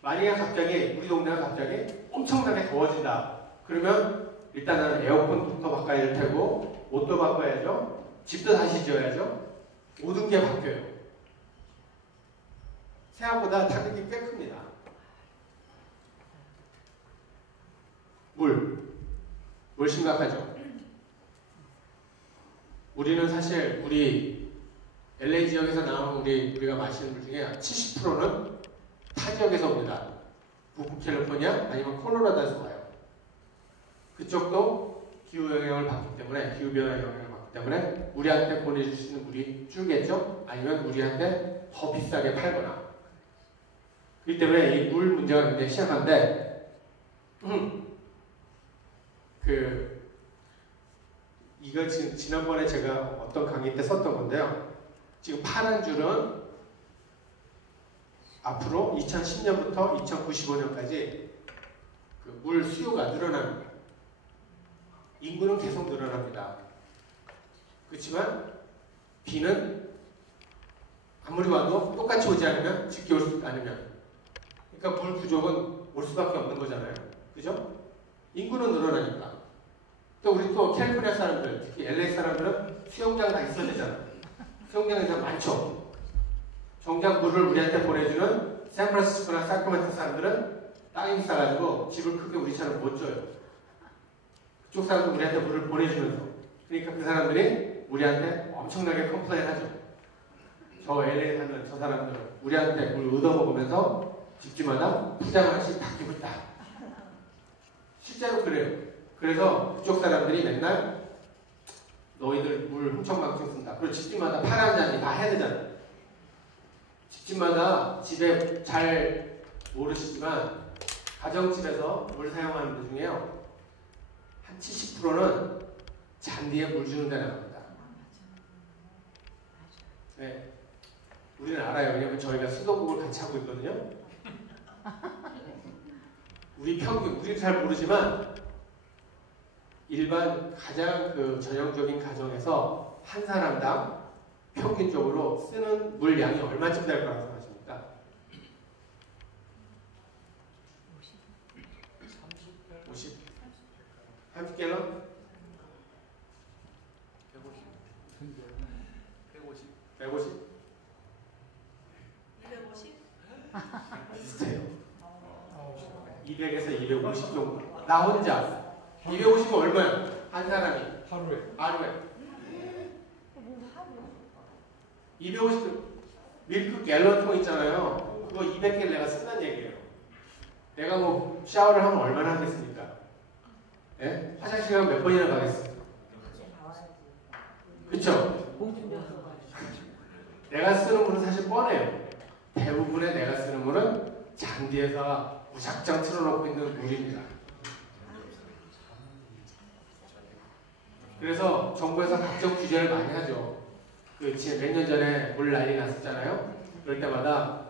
만약에 갑자기 우리 동네가 갑자기 엄청나게 더워진다. 그러면 일단은 에어컨부터 바꿔야 될 테고 옷도 바꿔야죠. 집도 다시 지어야죠. 모든 게 바뀌어요. 생각보다 타격이 꽤 큽니다. 물 심각하죠. 우리는 사실 우리 LA 지역에서 나오는 우리가 마시는 물 중에 70%는 타 지역에서 옵니다. 북부 캘리포니아 아니면 콜로라도에서 와요. 그쪽도 기후 영향을 받기 때문에 기후변화 영향을 받기 때문에 우리한테 보내줄 수 있는 물이 줄겠죠. 아니면 우리한테 더 비싸게 팔거나. 그렇기 때문에 이 물 문제가 굉장히 심각한데 이걸 지난번에 제가 어떤 강의 때 썼던 건데요. 지금 파란 줄은 앞으로 2010년부터 2095년까지 그 물 수요가 늘어납니다. 인구는 계속 늘어납니다. 그렇지만 비는 아무리 와도 똑같이 오지 않으면 지켜올 수 않으면 그러니까 물 부족은 올 수밖에 없는 거잖아요. 그죠? 인구는 늘어나니까. 또 우리 또 캘리포니아 사람들, 특히 LA 사람들은 수영장 다 있어야 되잖아요. 수영장에서 많죠. 정작 물을 우리한테 보내주는 샌프란시스코나 사크라멘토 사람들은 땅이 비싸가지고 집을 크게 우리처럼 못 줘요. 그쪽 사람도 우리한테 물을 보내주면서. 그러니까 그 사람들이 우리한테 엄청나게 컴플레인하죠. 저 LA 사는 저 사람들은 우리한테 물 얻어먹으면서 집집마다 포장 하나씩 바뀌고 있다. 실제로 그래요. 그래서 그쪽 사람들이 맨날 너희들 물 흥청망청 쓴다. 그리고 집집마다 파란 잔이 다 해야 되잖아. 집집마다 집에 잘 모르시지만 가정집에서 물 사용하는 분 중에요. 한 70%는 잔디에 물 주는 데 나갑니다. 네. 우리는 알아요. 왜냐면 저희가 수도국을 같이 하고 있거든요. 우리는 잘 모르지만 일반 가장 그 전형적인 가정에서 한 사람당 평균적으로 쓰는 물 양이 얼마쯤 될 거라고 생각하십니까? 50? 40갤런? 150? 250? 비슷해요. 200에서 250 정도. 나 혼자. 250은 얼마야? 한 사람이. 하루에. 250 밀크 갤런통 있잖아요. 그거 200개를 내가 쓴다는 얘기예요. 내가 뭐 샤워를 하면 얼마나 하겠습니까? 예? 화장실 가면 몇 번이나 가겠어요? 그쵸? 내가 쓰는 물은 사실 뻔해요. 대부분의 내가 쓰는 물은 잔디에서 무작정 틀어놓고 있는 물입니다. 그래서 정부에서 각종 규제를 많이 하죠. 몇 년 전에 물 난리 났었잖아요. 그럴 때마다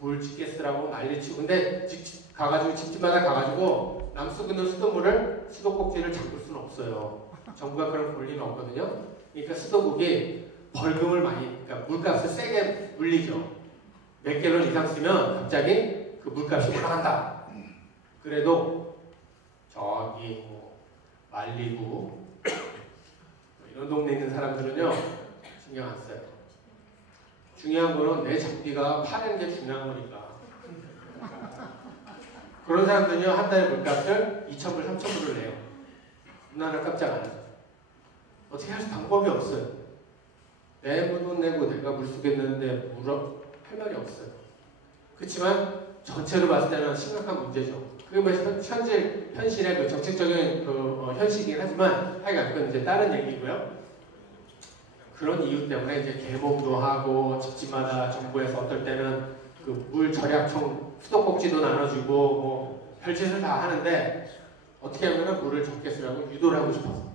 물 짙게 쓰라고 난리치고, 근데 가가지고 집집마다 가가지고 남 쓰고 있는 수돗물을 수도꼭지를 잠글 수는 없어요. 정부가 그런 권리는 없거든요. 그러니까 수도국이 벌금을 많이, 그러니까 물값을 세게 물리죠. 몇 갤런 이상 쓰면 갑자기 그 물값이 나간다. 그래도 저기 뭐 말리부 뭐 이런 동네에 있는 사람들은요 신경 안 써요. 중요한 거는 내 잡비가 파는 게 중요한 거니까. 그런 사람들은요 한 달에 물값을 2,000불, 3,000불을 내요. 나는 깜짝 안 하죠. 어떻게 할 방법이 없어요. 내 돈 내고 내가 물 쓰겠는데 물어 할 말이 없어요. 그렇지만 전체로 봤을 때는 심각한 문제죠. 그게 뭐 현실의 그 정책적인 현실이긴 하지만 하여간 그건 이제 다른 얘기고요. 그런 이유 때문에 이제 개몽도 하고 집집마다 정부에서 어떨 때는 그 물 절약총 수도꼭지도 나눠주고 뭐 별짓을 다 하는데 어떻게 하면 물을 적게 쓰라고 유도를 하고 싶어서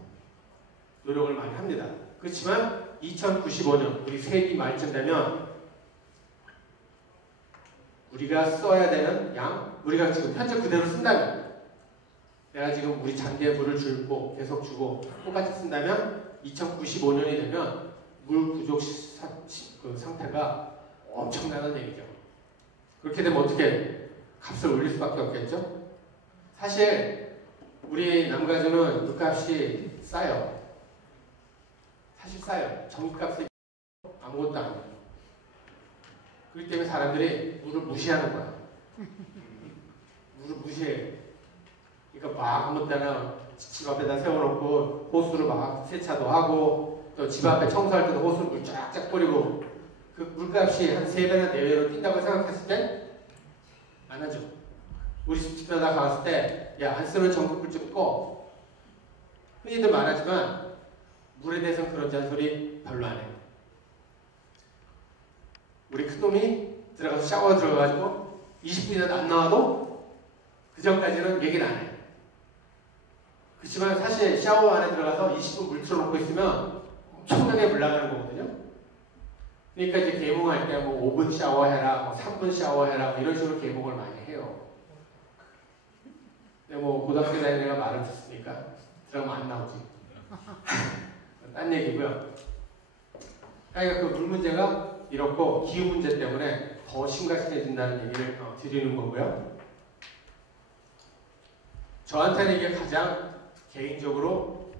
노력을 많이 합니다. 그렇지만 2095년 우리 세기 말쯤 되면 우리가 써야 되는 양, 우리가 지금 현재 그대로 쓴다면 내가 지금 우리 잔디에 물을 주고 계속 주고 똑같이 쓴다면 2095년이 되면 물 부족 그 상태가 엄청나다는 얘기죠. 그렇게 되면 어떻게 값을 올릴 수밖에 없겠죠? 사실 우리 남가주는 물값이 싸요. 사실 싸요. 전기값이 아무것도 아니에요. 그렇기 때문에 사람들이 물을 무시하는 거야. 물을 무시해요. 그러니까 막 아무 때나 집 앞에다 세워놓고 호수로 막 세차도 하고 또 집 앞에 청소할 때도 호수로 물 쫙쫙 뿌리고 그 물값이 한 3배나 4배로 뛴다고 생각했을 때 안 하죠. 우리 집집마다 갔을 때 야, 안 쓰는 전기불 좀 꺼. 흔히들 말하지만 물에 대해서는 그런 잔소리 별로 안 해요. 우리 큰놈이 들어가서 샤워 들어가가지고 20분이라도 안 나와도 그 전까지는 얘기를 안 해요. 그렇지만 사실 샤워 안에 들어가서 20분 물 틀어놓고 있으면 엄청나게 물 나가는 거거든요. 그러니까 이제 계몽할 때 뭐 5분 샤워해라, 뭐 3분 샤워해라, 뭐 이런 식으로 계몽을 많이 해요. 근데 뭐 고등학교 다닐 내가 말을 듣으니까 들어가면 안 나오지. 딴 얘기고요. 그러니까 그 물 문제가 이렇고 기후 문제 때문에 더 심각해진다는 얘기를 드리는 거고요. 저한테는 이게 가장 개인적으로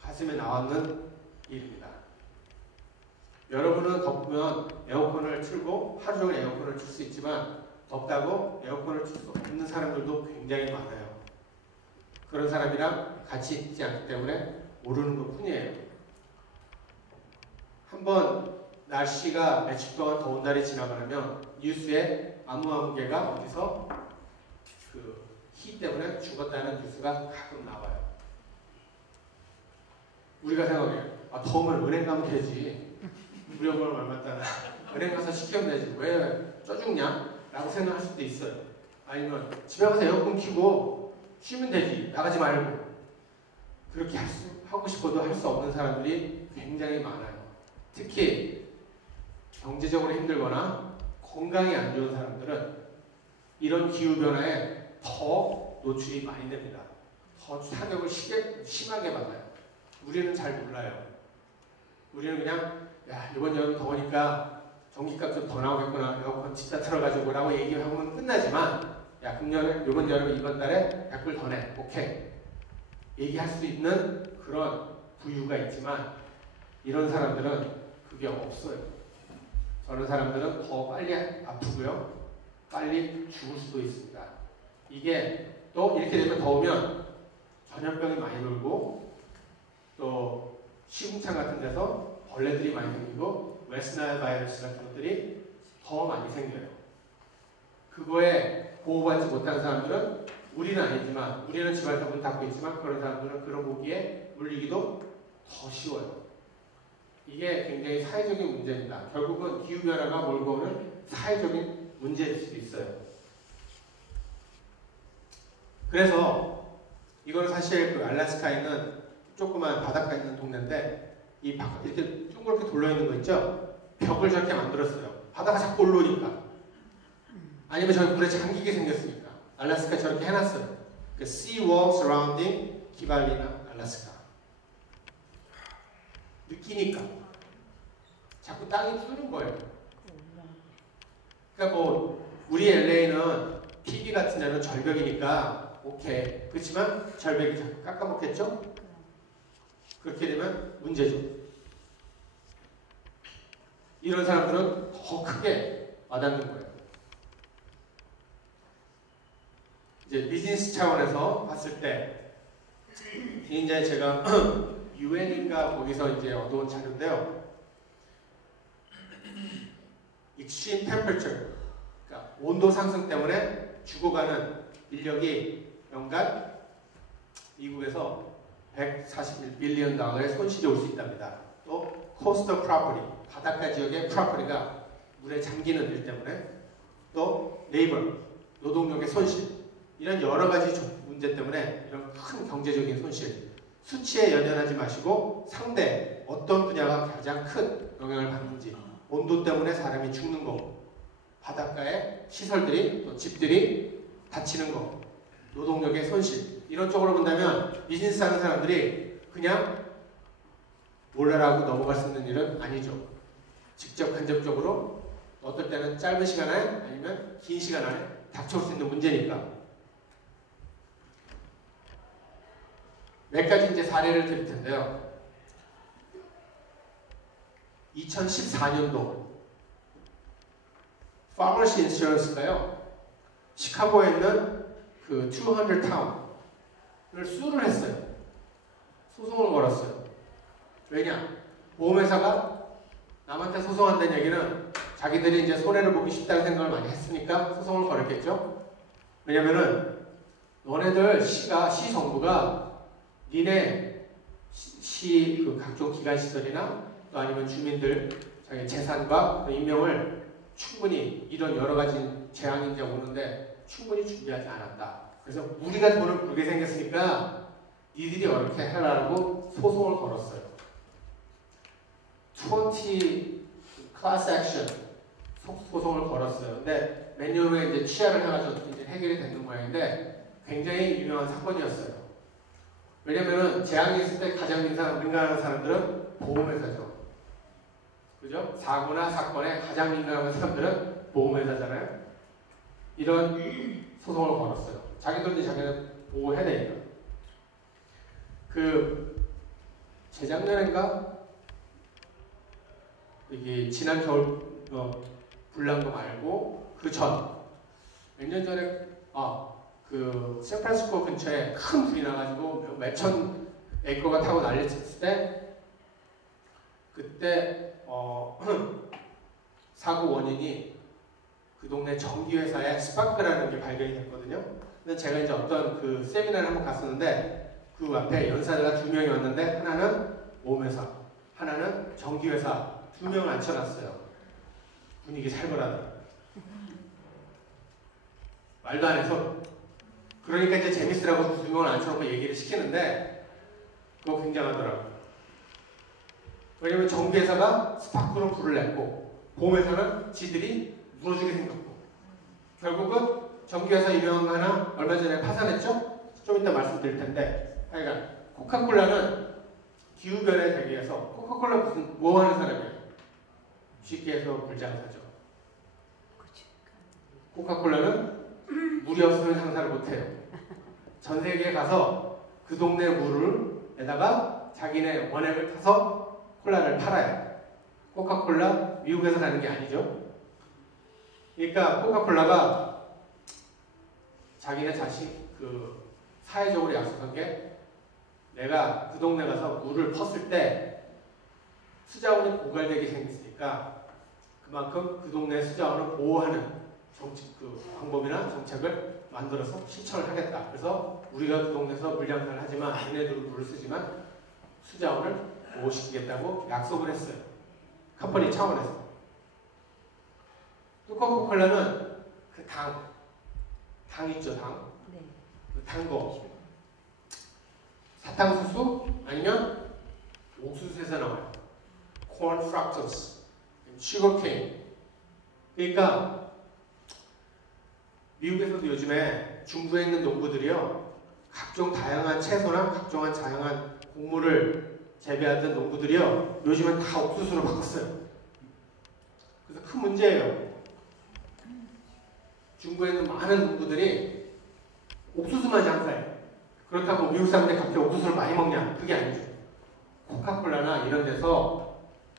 가슴에 나왔는 일입니다. 여러분은 덥으면 에어컨을 틀고 하루 종일 에어컨을 틀 수 있지만 덥다고 에어컨을 틀 수 없는 사람들도 굉장히 많아요. 그런 사람이랑 같이 있지 않기 때문에 모르는 것 뿐이에요. 한번 날씨가 며칠 동안 더운 날이 지나가면 뉴스에 아무개가 어디서 그 희 때문에 죽었다는 뉴스가 가끔 나와요. 우리가 생각해요. 아, 더우면 은행 가면 되지. 무료금을 얼마 따라 은행 가서 시키면 되지. 왜 쪄죽냐? 라고 생각할 수도 있어요. 아니면 집에 가서 에어컨 켜고 쉬면 되지. 나가지 말고. 그렇게 하고 싶어도 할 수 없는 사람들이 굉장히 많아요. 특히 경제적으로 힘들거나 건강이 안 좋은 사람들은 이런 기후변화에 더 노출이 많이 됩니다. 더 타격을 심하게 받아요. 우리는 잘 몰라요. 우리는 그냥 야 이번 여름 더우니까 전기값 좀 더 나오겠구나. 에어컨 집다 틀어가지고 라고 얘기하고는 끝나지만 야 이번 여름 이번 달에 100불 더 내. 오케이. 얘기할 수 있는 그런 부유가 있지만 이런 사람들은 그게 없어요. 저런 사람들은 더 빨리 아프고요. 빨리 죽을 수도 있습니다. 이게 또 이렇게 되면 더우면 전염병이 많이 돌고 또 시궁창 같은 데서 벌레들이 많이 생기고 웨스트나일 바이러스 같은 것들이 더 많이 생겨요. 그거에 보호받지 못한 사람들은 우리는 아니지만 우리는 집안에서 문 닫고 있지만 그런 사람들은 그런 모기에 물리기도 더 쉬워요. 이게 굉장히 사회적인 문제입니다. 결국은 기후변화가 몰고 오는 사회적인 문제일 수도 있어요. 그래서 이건 사실 그 알래스카에 있는 조그만 바닷가에 있는 동네인데 이 이렇게 둥그렇게 돌려 있는 거 있죠? 벽을 저렇게 만들었어요. 바다가 자꾸 올라오니까. 아니면 저기 물에 잠기게 생겼으니까. 알래스카 저렇게 해놨어요. 그 sea wall surrounding 기발리나 알래스카. 느끼니까. 자꾸 땅이 트는 거예요. 그러니까 뭐 우리 LA는 TV 같은 데는 절벽이니까 오케이. 그렇지만 절벽이 자꾸 깎아먹겠죠? 그렇게 되면 문제죠. 이런 사람들은 더 크게 와닿는 거예요. 이제 비즈니스 차원에서 봤을 때 이제 제가 UN인가 거기서 이제 얻어온 자료인데요. Extreme temperature, 그러니까 온도 상승 때문에 죽어가는 인력이 연간 미국에서 141빌리언 달러의 손실이 올 수 있답니다. 또 coastal property, 바닷가 지역의 property가 물에 잠기는 일 때문에 또 labor, 노동력의 손실, 이런 여러 가지 문제 때문에 이런 큰 경제적인 손실, 수치에 연연하지 마시고 상대 어떤 분야가 가장 큰 영향을 받는지, 온도 때문에 사람이 죽는 거, 바닷가의 시설들이 또 집들이 다치는 거, 노동력의 손실, 이런 쪽으로 본다면 비즈니스 하는 사람들이 그냥 몰라라고 넘어갈 수 있는 일은 아니죠. 직접 간접적으로 어떨 때는 짧은 시간 안에 아니면 긴 시간 안에 닥쳐올 수 있는 문제니까. 몇 가지 이제 사례를 드릴 텐데요. 2014년도 Farmers Insurance가요, 시카고에 있는 그 200 타운을 수를 했어요. 소송을 걸었어요. 왜냐? 보험회사가 남한테 소송한다는 얘기는 자기들이 이제 손해를 보기 쉽다는 생각을 많이 했으니까 소송을 걸었겠죠? 왜냐면은 너네들 시 정부가 니네 시 그 각종 기관시설이나 또 아니면 주민들 자기 재산과 인명을 충분히 이런 여러 가지 재앙이 이제 오는데 충분히 준비하지 않았다. 그래서 우리가 돈을 벌게 생겼으니까 니들이 어렵게 해라라고 소송을 걸었어요. 20 클래스 액션 소송을 걸었어요. 근데 몇 년 후에 이제 취하를 해가지고 이제 해결이 되는 모양인데 굉장히 유명한 사건이었어요. 왜냐면은 재앙이 있을 때 가장 민감한 사람들은 보험회사죠. 그죠? 사고나 사건에 가장 민감한 사람들은 보험회사잖아요. 이런 소송을 걸었어요. 자기들도 자기는 보호해야 되니까. 그 재작년인가 이게 지난 겨울 불난 거 말고 그 전 몇 년 전에 그 샌프란시스코 근처에 큰 불이 나가지고 몇천 에이커가 타고 난리쳤을 때 그때 사고 원인이 그 동네 전기회사의 스파크라는 게 발견이 됐거든요. 근데 제가 이제 어떤 그 세미나를 한번 갔었는데 그 앞에 연사자가 2명이 왔는데 하나는 보험회사, 하나는 전기회사 2명을 앉혀놨어요. 분위기 살벌하다. 말도 안 해서. 그러니까 이제 재밌으라고 2명을 앉혀놓고 얘기를 시키는데 그거 굉장하더라고요. 왜냐면 전기회사가 스파크로 불을 냈고 보험회사는 지들이 물어주게 생겼고 결국은 전기회사 유명한 거 하나 얼마 전에 파산했죠? 좀 이따 말씀드릴 텐데 그러니까 코카콜라는 기후변화에 대비해서 코카콜라 무슨 뭐 하는 사람이에요? 쉽게 해서 물장사죠. 코카콜라는 물이 없으면 장사를 못해요. 전 세계에 가서 그 동네 물에다가 자기네 원액을 타서 콜라를 팔아요. 코카콜라 미국에서 가는 게 아니죠. 그러니까 코카콜라가 자기네 자신 사회적으로 약속한 게 내가 그 동네 가서 물을 펐을 때 수자원이 고갈되게 생겼으니까 그만큼 그 동네 수자원을 보호하는 방법이나 정책을 만들어서 실천을 하겠다. 그래서 우리가 그 동네에서 물량산을 하지만 얘네들도 물을 쓰지만 수자원을 보호시키겠다고 약속을 했어요. 컴퍼니 차원에서. 또 코카콜라는 그 당 있죠, 당. 네. 그 단 거. 사탕수수 아니면 옥수수에서 나와요. corn fructose, sugar cane. 그러니까 미국에서도 요즘에 중부에 있는 농부들이요, 각종 다양한 채소나 각종 다양한 곡물을 재배하던 농부들이요, 요즘은 다 옥수수로 바꿨어요. 그래서 큰 문제예요. 중부에 있는 많은 농부들이 옥수수만 장사해요. 그렇다고 미국 사람들이 갑자기 옥수수를 많이 먹냐? 그게 아니죠. 코카콜라나 이런 데서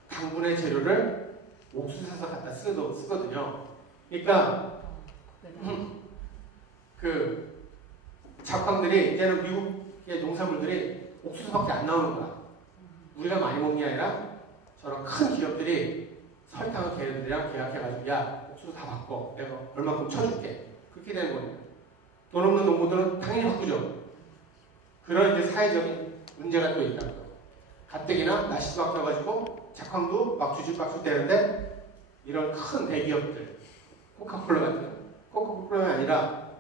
당분의 재료를 옥수수에서 갖다 쓰거든요. 그러니까 그 작황들이 이제는 미국의 농산물들이 옥수수밖에 안 나오는 거야. 우리가 많이 먹는 게 아니라 저런 큰 기업들이 설탕을 걔네들이랑 계약해가지고 야 옥수수 다 바꿔. 내가 얼마큼 쳐줄게. 그렇게 되는 거예요. 돈 없는 농부들은 당연히 바꾸죠. 그런 이제 사회적인 문제가 또 있다고요. 가뜩이나 날씨도 바뀌어가지고 작황도 막 주짓박수 되는데 이런 큰 대기업들, 코카콜라 같은, 코카콜라가 아니라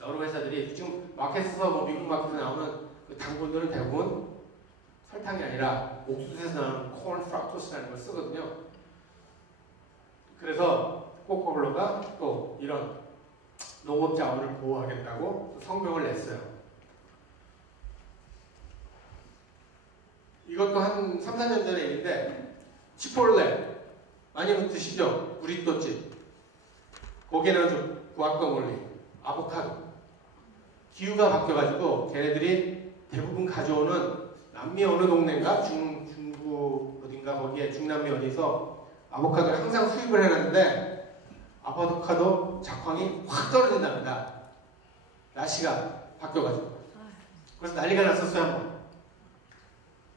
여러 회사들이 지금 마켓에서 미국 마켓에서 나오는 그 당분들은 대부분 설탕이 아니라 옥수수에서 나오는 corn fructose라는 걸 쓰거든요. 그래서 코카콜라가 또 이런 농업 자원을 보호하겠다고 성명을 냈어요. 이것도 한 3, 4년 전에 있는데 치폴레 많이 드시죠? 브리또집. 거기는 좀 구악과 원리, 아보카도. 기후가 바뀌어가지고 걔네들이 대부분 가져오는 남미 어느 동네인가 중부 어딘가 거기에 중남미 어디서 아보카도를 항상 수입을 해놨는데 아보카도 작황이 확 떨어진답니다. 날씨가 바뀌어가지고. 그래서 난리가 났었어요, 한번.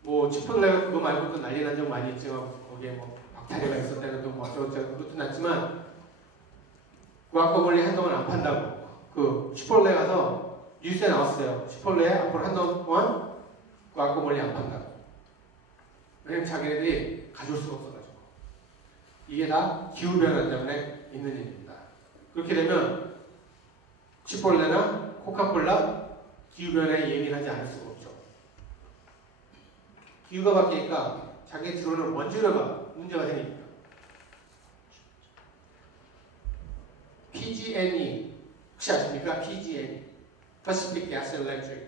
뭐 치폴레 그거 말고도 난리 난 적 많이 있지만 거기에 뭐 박탈이가 있었다는 뭐 어쩌고저쩌고 그것도 났지만 구악과몰리 한동안 안 판다고. 그 치폴레 가서 뉴스에 나왔어요. 치폴레 앞으로 한동안 동안 구악과몰리 안 판다고. 왜냐면 자기네들이 가져올 수가 없어가지고. 이게 다 기후변화 때문에 있는 일입니다. 그렇게 되면 치폴레나 코카콜라 기후변화에 예민하지 않을 수가 없죠. 기후가 바뀌니까 자기에 들어오는 원재료가 문제가 생깁니다. PG&E 혹시 아십니까? PG&E Pacific Gas and Electric.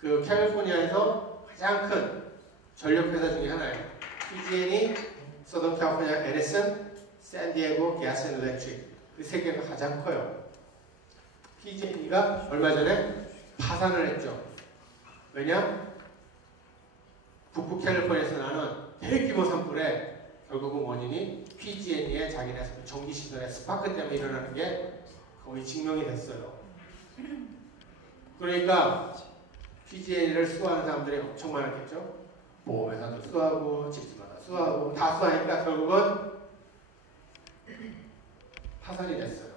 그 캘리포니아에서 가장 큰 전력회사 중에 하나예요. PG&E, Southern California Edison, San Diego Gas and Electric. 그 세 개가 가장 커요. PG&E가 얼마 전에 파산을 했죠. 왜냐? 북부 캘리포니아에서 나는 대규모 산불에 결국은 원인이 PG&E의 자기네 전기 시설의 스파크 때문에 일어나는 게 거의 증명이 됐어요. 그러니까 PG&E를 수호하는 사람들이 엄청 많았겠죠. 보험회사도 수호하고 집주마다 수호하고 다 수호하니까 결국은 파산이 됐어요.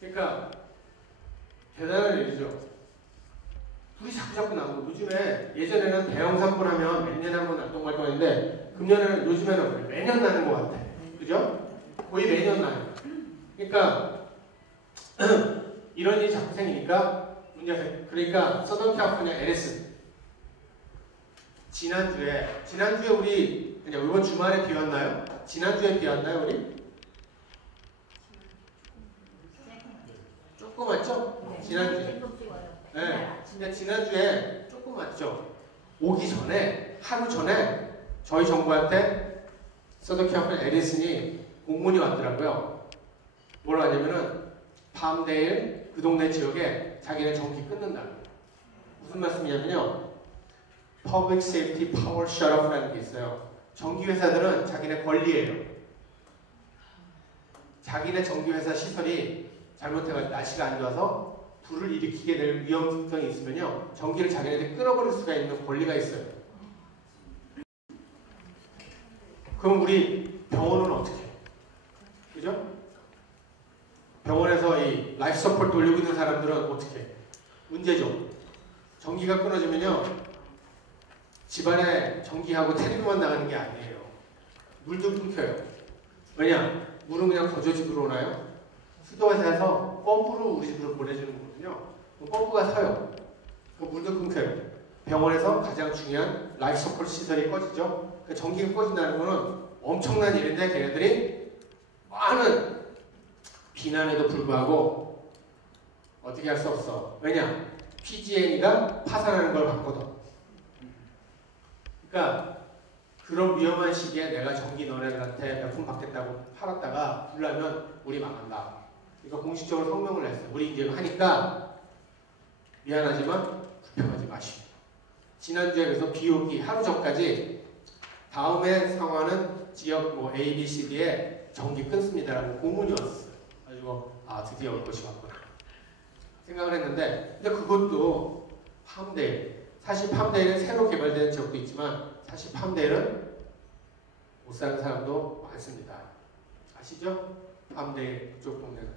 그러니까 대단한 일이죠. 불이 자꾸 나고 요즘에 예전에는 대형 산불 하면 몇 년에 한 번 날동말동했는데 금년에는 요즘에는 매년 나는 것 같아. 그죠? 거의 매년 나요. 그러니까 이런 일이 자꾸 생기니까 문제가 생겨요. 그러니까 서던 캘리포니아 에디슨 지난주에 우리 그냥 이번 주말에 비 왔나요? 지난주에 비 왔나요 우리? 조금 왔죠? 지난주에. 네. 근데 지난주에 조금 왔죠. 오기 전에 하루 전에 저희 정부한테 서던 캘리포니아 에디슨이 공문이 왔더라고요. 뭐라 하냐면은 밤내일 그 동네 지역에 자기네 전기 끊는다. 무슨 말씀이냐면요. Public Safety Power Shutoff라는 게 있어요. 전기회사들은 자기네 권리예요. 자기네 전기회사 시설이 잘못해가지고 날씨가 안 좋아서 불을 일으키게 될 위험성이 있으면요. 전기를 자기네들이 끊어버릴 수가 있는 권리가 있어요. 그럼 우리 병원은 어떻게 해요? 그죠? 병원에서 이 라이프 서포트 돌리고 있는 사람들은 어떻게 해요? 문제죠. 전기가 끊어지면요. 집안에 전기하고 텔레비만 나가는 게 아니에요. 물도 끊겨요. 왜냐? 물은 그냥 거저집으로 오나요? 수도회사에서 펌프로 우리 집으로 보내주는 거거든요. 펌프가 서요. 물도 끊겨요. 병원에서 가장 중요한 라이프 서포트 시설이 꺼지죠. 그러니까 전기가 꺼진다는 거는 엄청난 일인데 걔네들이 많은 비난에도 불구하고 어떻게 할 수 없어. 왜냐? PG&E가 파산하는 걸 봤거든. 그러니까 그런 위험한 시기에 내가 전기 너네들한테 몇 푼 받겠다고 팔았다가 불나면 우리 망한다. 그러니까 공식적으로 성명을 냈어요. 우리 이제 하니까 미안하지만 불평하지 마시고. 지난주에 그래서 비 오기 하루 전까지 다음에 상황은 지역 뭐 A, B, C, D에 전기 끊습니다라고 공문이 왔어요. 가지고 드디어 올 것이 왔구나 생각을 했는데, 근데 그것도 팜데일, 사실 팜데일은 새로 개발되는 지역도 있지만 사실 팜데일은 못 사는 사람도 많습니다. 아시죠? 팜데일 그쪽 동네는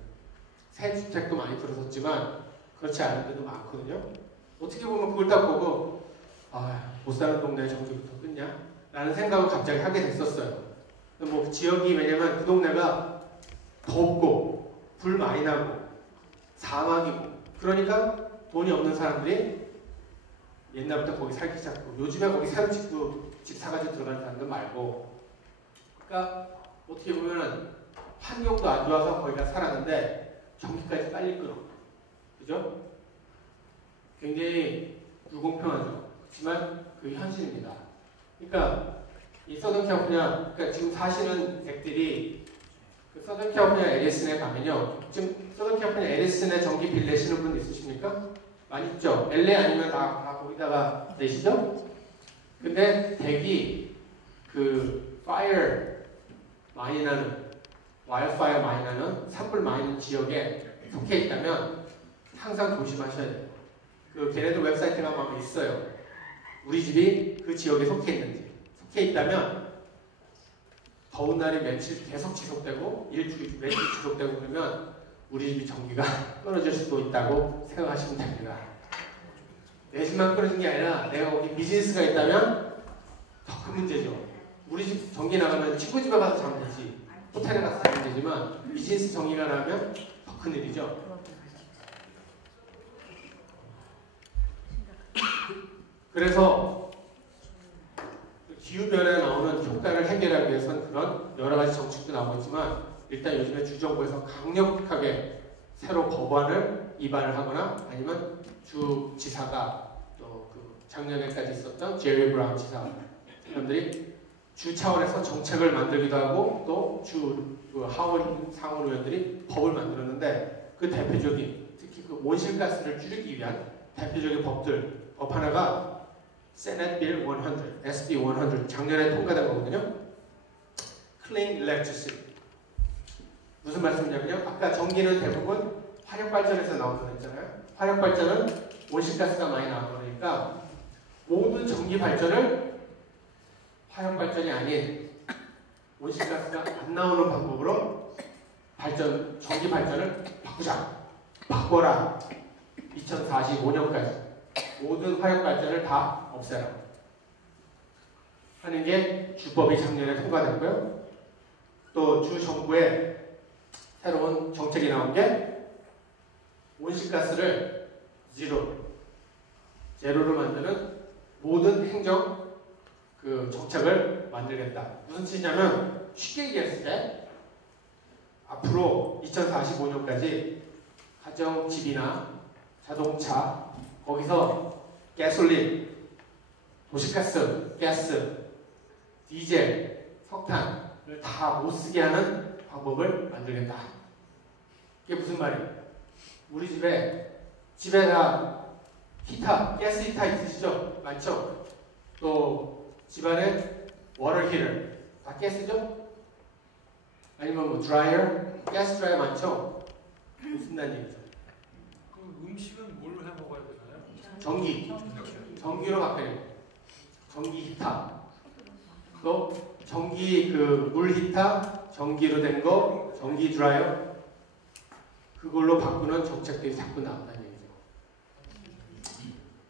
새 주택도 많이 들어섰지만 그렇지 않은 데도 많거든요. 어떻게 보면 그걸 딱 보고 못 사는 동네에 전기부터 끊냐? 라는 생각을 갑자기 하게 됐었어요. 뭐 지역이, 왜냐면 그 동네가 덥고 불 많이 나고 사막이고, 그러니까 돈이 없는 사람들이 옛날부터 거기 살기 시작하고, 요즘에 거기 새로 짓고 집 사가지고 들어가는 사람들 말고, 그러니까 어떻게 보면은 환경도 안 좋아서 거기가 살았는데 전기까지 빨리 끊어. 그죠? 굉장히 불공평하죠. 그렇지만 그게 현실입니다. 그러니까 이 서던캘리포니아, 그러니까 지금 사시는 댁들이 그 서던캘리포니아 에디슨에 가면요. 지금 서던캘리포니아 에디슨에 전기 빌 내시는 분 있으십니까? 많이 있죠? LA 아니면 다 거기다가 내시죠? 근데 댁이 그 파이어 많이 나는, 와일드파이어 많이 나는, 산불 많이 나는 지역에 속해 있다면 항상 조심하셔야 돼요. 그 걔네들 웹사이트가 가면 있어요. 우리 집이 그 지역에 속해 있는지. 속해 있다면 더운 날이 며칠 계속 지속되고 일주일, 며칠 지속되고 그러면 우리 집이 전기가 끊어질 수도 있다고 생각하시면 됩니다. 내 집만 끊어진 게 아니라 내가 거기 비즈니스가 있다면 더 큰 문제죠. 우리 집 전기 나가면 친구 집에 가서 자면 되지, 호텔에 가서 자면 되지만 비즈니스 전기가 나면 더 큰 일이죠. 그래서 기후변화에 나오는 효과를 해결하기 위해서는 그런 여러 가지 정책도 나오고 있지만, 일단 요즘에 주정부에서 강력하게 새로 법안을 입안을 하거나 아니면 주 지사가, 또 그 작년에까지 있었던 제리 브라운 지사 사람들이 주 차원에서 정책을 만들기도 하고, 또 주 하원 상원의원들이 법을 만들었는데, 그 대표적인, 특히 그 온실가스를 줄이기 위한 대표적인 법 하나가 Senate Bill 100, SB 100, 작년에 통과된 거거든요. Clean Electricity. 무슨 말씀이냐면요. 아까 전기는 대부분 화력발전에서 나온다고 했잖아요. 화력발전은 온실가스가 많이 나오다 보니까 모든 전기 발전을 화력발전이 아닌 온실가스가 안 나오는 방법으로 전기 발전을 바꿔라. 2045년까지 모든 화력발전을 다 없애라 하는 게 주법이 작년에 통과됐고요. 또 주 정부의 새로운 정책이 나온 게 온실가스를 제로로 만드는 모든 행정 그 정책을 만들겠다. 무슨 뜻이냐면, 쉽게 얘기했을 때 앞으로 2045년까지 가정, 집이나 자동차, 거기서 가솔린, 도시가스, 가스, 디젤, 석탄을 다 못 쓰게 하는 방법을 만들겠다. 이게 무슨 말이에요? 우리 집에 다 히터, 가스 히터 있으시죠? 많죠? 또 집안에 워터 히터 다 가스죠? 아니면 뭐 드라이어, 가스 드라이어 많죠? 무슨 얘기죠? 그 음식은 뭘 해 먹어야 되나요? 전기로 바꿔요. 전기 히터. 또 전기 그 물 히터, 전기로 된 거, 전기 드라이어 그걸로 바꾸는 정책들이 자꾸 나온다는 얘기죠.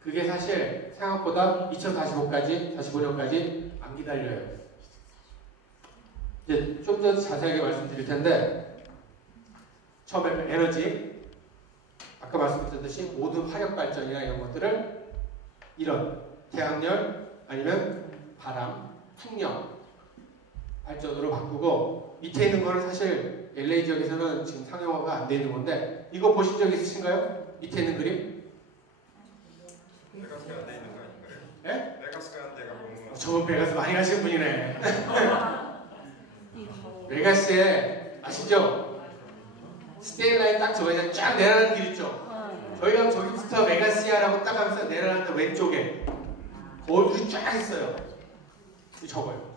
그게 사실 생각보다 2045까지, 45년까지 안 기다려요. 이제 좀 더 자세하게 말씀드릴 텐데 처음에 에너지 아까 말씀드렸듯이 모든 화력 발전이나 이런 것들을 이런 태양열 아니면 바람, 풍력 발전으로 바꾸고 밑에 있는 거는 사실 LA 지역에서는 지금 상용화가 안 돼 있는 건데 이거 보신 적 있으신가요? 밑에 있는 그림? 베가스가 안 돼 있는 거 아닌가요? 예? 베가스가 안 돼가 보는 거. 저 베가스 많이 가시는 분이네. 베가스에 아시죠? 스테이 라인 딱 저기서 쫙 내려가는 길 있죠? 저희가 저기부터 메가시아라고 딱 하면서 내려가는데 왼쪽에 거울들이 쫙 있어요. 저거요.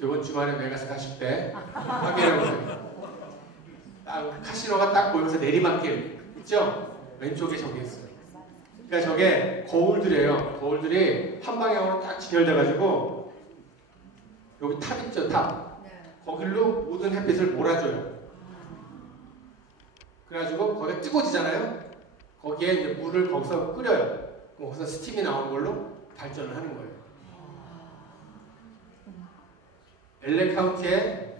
이번 주말에 메가스 가실 때 확인해보세요. 딱 카시노가 딱 보이면서 내리막길 있죠? 왼쪽에 저기 있어요. 그러니까 저게 거울들이에요. 거울들이 한 방향으로 딱 직결돼가지고 여기 탑 있죠? 탑. 거길로 모든 햇빛을 몰아줘요. 그래가지고 거기에 뜨거워지잖아요. 거기에 이제 물을 거기서 끓여요. 거기서 스팀이 나오는 걸로 발전을 하는 거예요. LA 카운티에는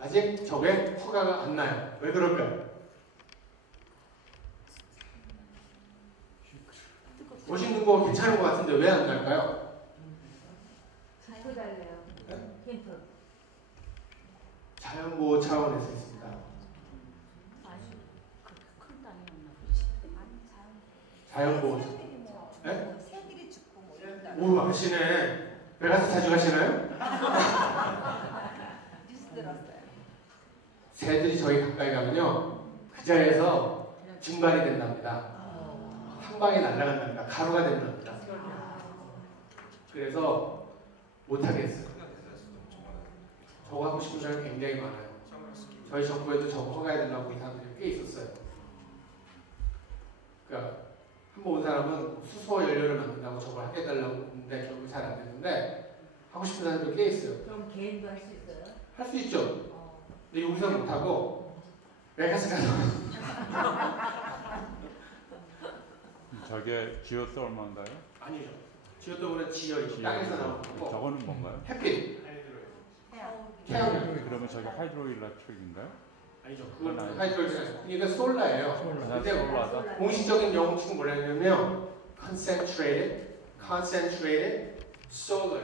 아직 저게 허가가 안 나요. 왜 그럴까요? 멋있는 거 괜찮은 것 같은데 왜 안 날까요? 힌트 달래요. 힌트. 자연보호 차원에서 있습니다. 큰 땅이었나? 자연보호. 네? 새들이 죽고 뭐 이런 거. 오, 아시네. 베가스 자주 가시나요? 뉴스 들었어요. 새들이 저희 가까이 가면요. 그 자리에서 증발이 된답니다. 한 방에 날아간답니다. 가루가 된답니다. 그래서 못하겠어요. 저거 하고 싶은 사람이 굉장히 많아요. 저희 정부에도 저거 허가해야 된다고 이 사람들이 꽤 있었어요. 그러니까 한 번 온 사람은 수소 연료를 만든다고 저걸 하게 해달라고 했는데 결국 잘 안 됐는데 하고 싶은 사람들이 꽤 있어요. 그럼 개인도 할 수 있어요? 할 수 있죠. 근데 여기서 못하고 메가스 가서 저게 지오솔만가요? 아니죠. 지오동은 지열이고 땅에서 나오는 거고 저거는 뭔가요? 햇빛, 태양. 태양열. 그러면 저게 하이드로일렉트릭인가요? 아니죠. 그건 아니죠. 하이드로젠. 그러니까 솔라예요. 근데 솔라다. 공식적인 영어축은 뭐냐면 concentrated solar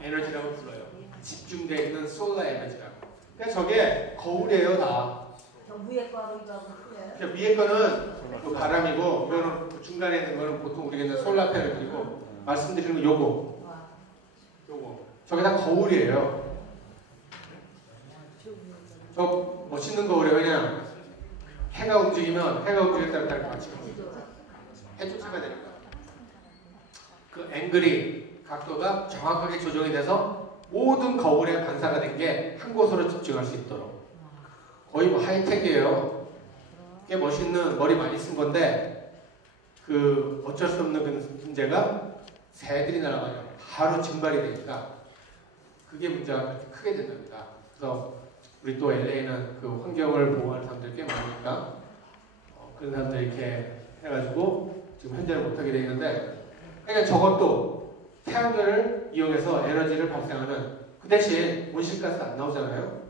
에너지라고 불러요. 집중되어 있는 솔라 에너지라고. 그러니까 저게 거울이에요 다. 저 위에 거하고 이거하고 틀려요? 그러니까 위에 거는 그 바람이고 이거는 그 중간에 있는 거는 보통 우리가 있는 솔라 패널이고 말씀드리는 거 요거. 와. 요거. 저게 다 거울이에요. 저 멋있는 거울이에요. 그냥 해가 움직이면 해가 움직일 따라 같이 해 쫓아가야 되니까. 그 앵글이 각도가 정확하게 조정이 돼서 모든 거울에 반사가 된 게 한 곳으로 집중할 수 있도록. 거의 뭐 하이텍이에요. 꽤 멋있는 머리 많이 쓴 건데 그 어쩔 수 없는 그 문제가 새들이 날아가요. 바로 증발이 되니까 그게 문제가 그렇게 크게 된답니다. 그래서 우리 또 LA는 그 환경을 보호하는 사람들이 꽤 많으니까 그런 사람들이 이렇게 해가지고 지금 현재는 못하게 돼 있는데 그러니까 저것도 태양열을 이용해서 에너지를 발생하는 그 대신 온실가스 안 나오잖아요.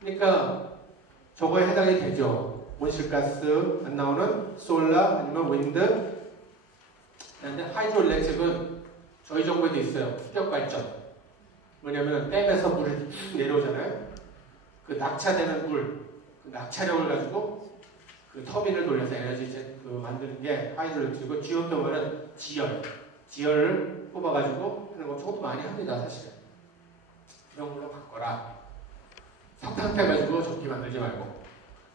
그러니까 저거에 해당이 되죠. 온실가스 안 나오는 솔라 아니면 윈드. 그런데 하이드로일렉트릭은 저희 정부에도 있어요. 수력 발전. 뭐냐면 댐에서 물이 쭉 내려오잖아요. 그 낙차되는 물, 그 낙차력을 가지고 그 터빈을 돌려서 에너지 그 만드는 게 하이드로일렉트릭이고 지온동은 지열을 뽑아가지고 하는 거 저것도 많이 합니다 사실은. 그런 걸로 바꿔라. 석탄 빼가지고 전기 만들지 말고.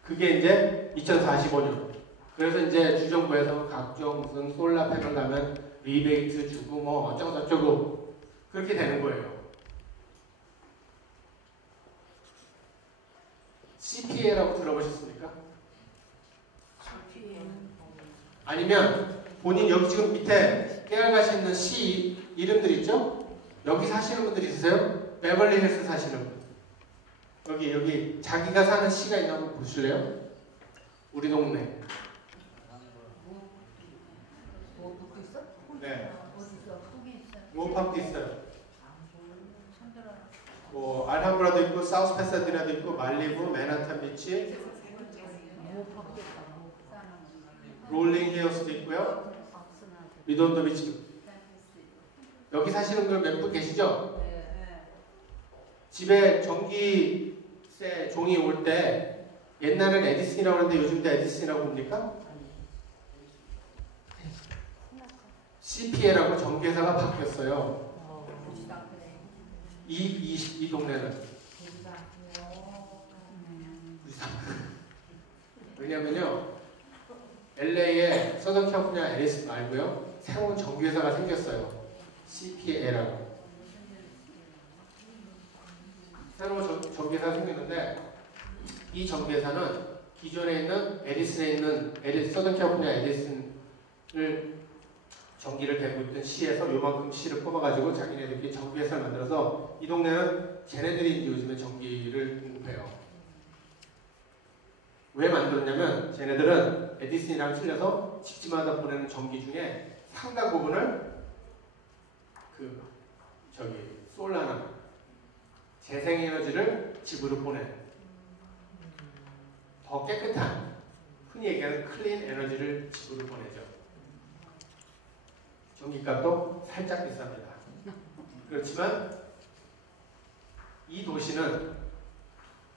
그게 이제 2045년 그래서 이제 주정부에서 각종 무슨 솔라 패널 가면 리베이트 주고 뭐 어쩌고저쩌고 그렇게 되는 거예요. CPA라고 들어보셨습니까? 아니면 본인 여기 지금 밑에 깨알같이 있는 시 이름들 있죠? 여기 사시는 분들 있으세요? 베벌리 힐스 사시는 분. 여기 자기가 사는 시가 있나 한번 보실래요? 우리 동네. 뭐 듣고 있어? 네. 어디서? 거기 있어. 모팝도 있어요. 손들어. 뭐 알함브라도 있고 사우스 패사디나도 있고 말리부, 맨하탄 비치, 뭐 받겠다. 뭐 싸는 롤링 히어스도 있고요. 박스나. 리돈도 비치. 여기 사시는 분 몇 분 계시죠? 네. 집에 전기세 종이 올 때 옛날엔 에디슨이라고 하는데 요즘도 에디슨이라고 봅니까? CPA라고 전기회사가 바뀌었어요. 이 동네는. 왜냐면요, LA에 서던 캘리포니아 에디슨 말고요, 새로운 전기회사가 생겼어요. CPA라고. 새로운 전기회사가 생겼는데, 이 전기회사는 기존에 있는 에디슨에 있는 서던 캘리포니아 에디슨을 전기를 대고 있던 시에서 요만큼 시를 뽑아가지고 자기네들끼리 전기회사를 만들어서 이 동네는 쟤네들이 요즘에 전기를 공급해요. 왜 만들었냐면 쟤네들은 에디슨이랑 틀려서 집집마다 보내는 전기 중에 상당 부분을 솔라나 재생에너지를 집으로 보내 더 깨끗한 흔히 얘기하는 클린 에너지를 집으로 보내죠. 전기값도 살짝 비쌉니다. 그렇지만 이 도시는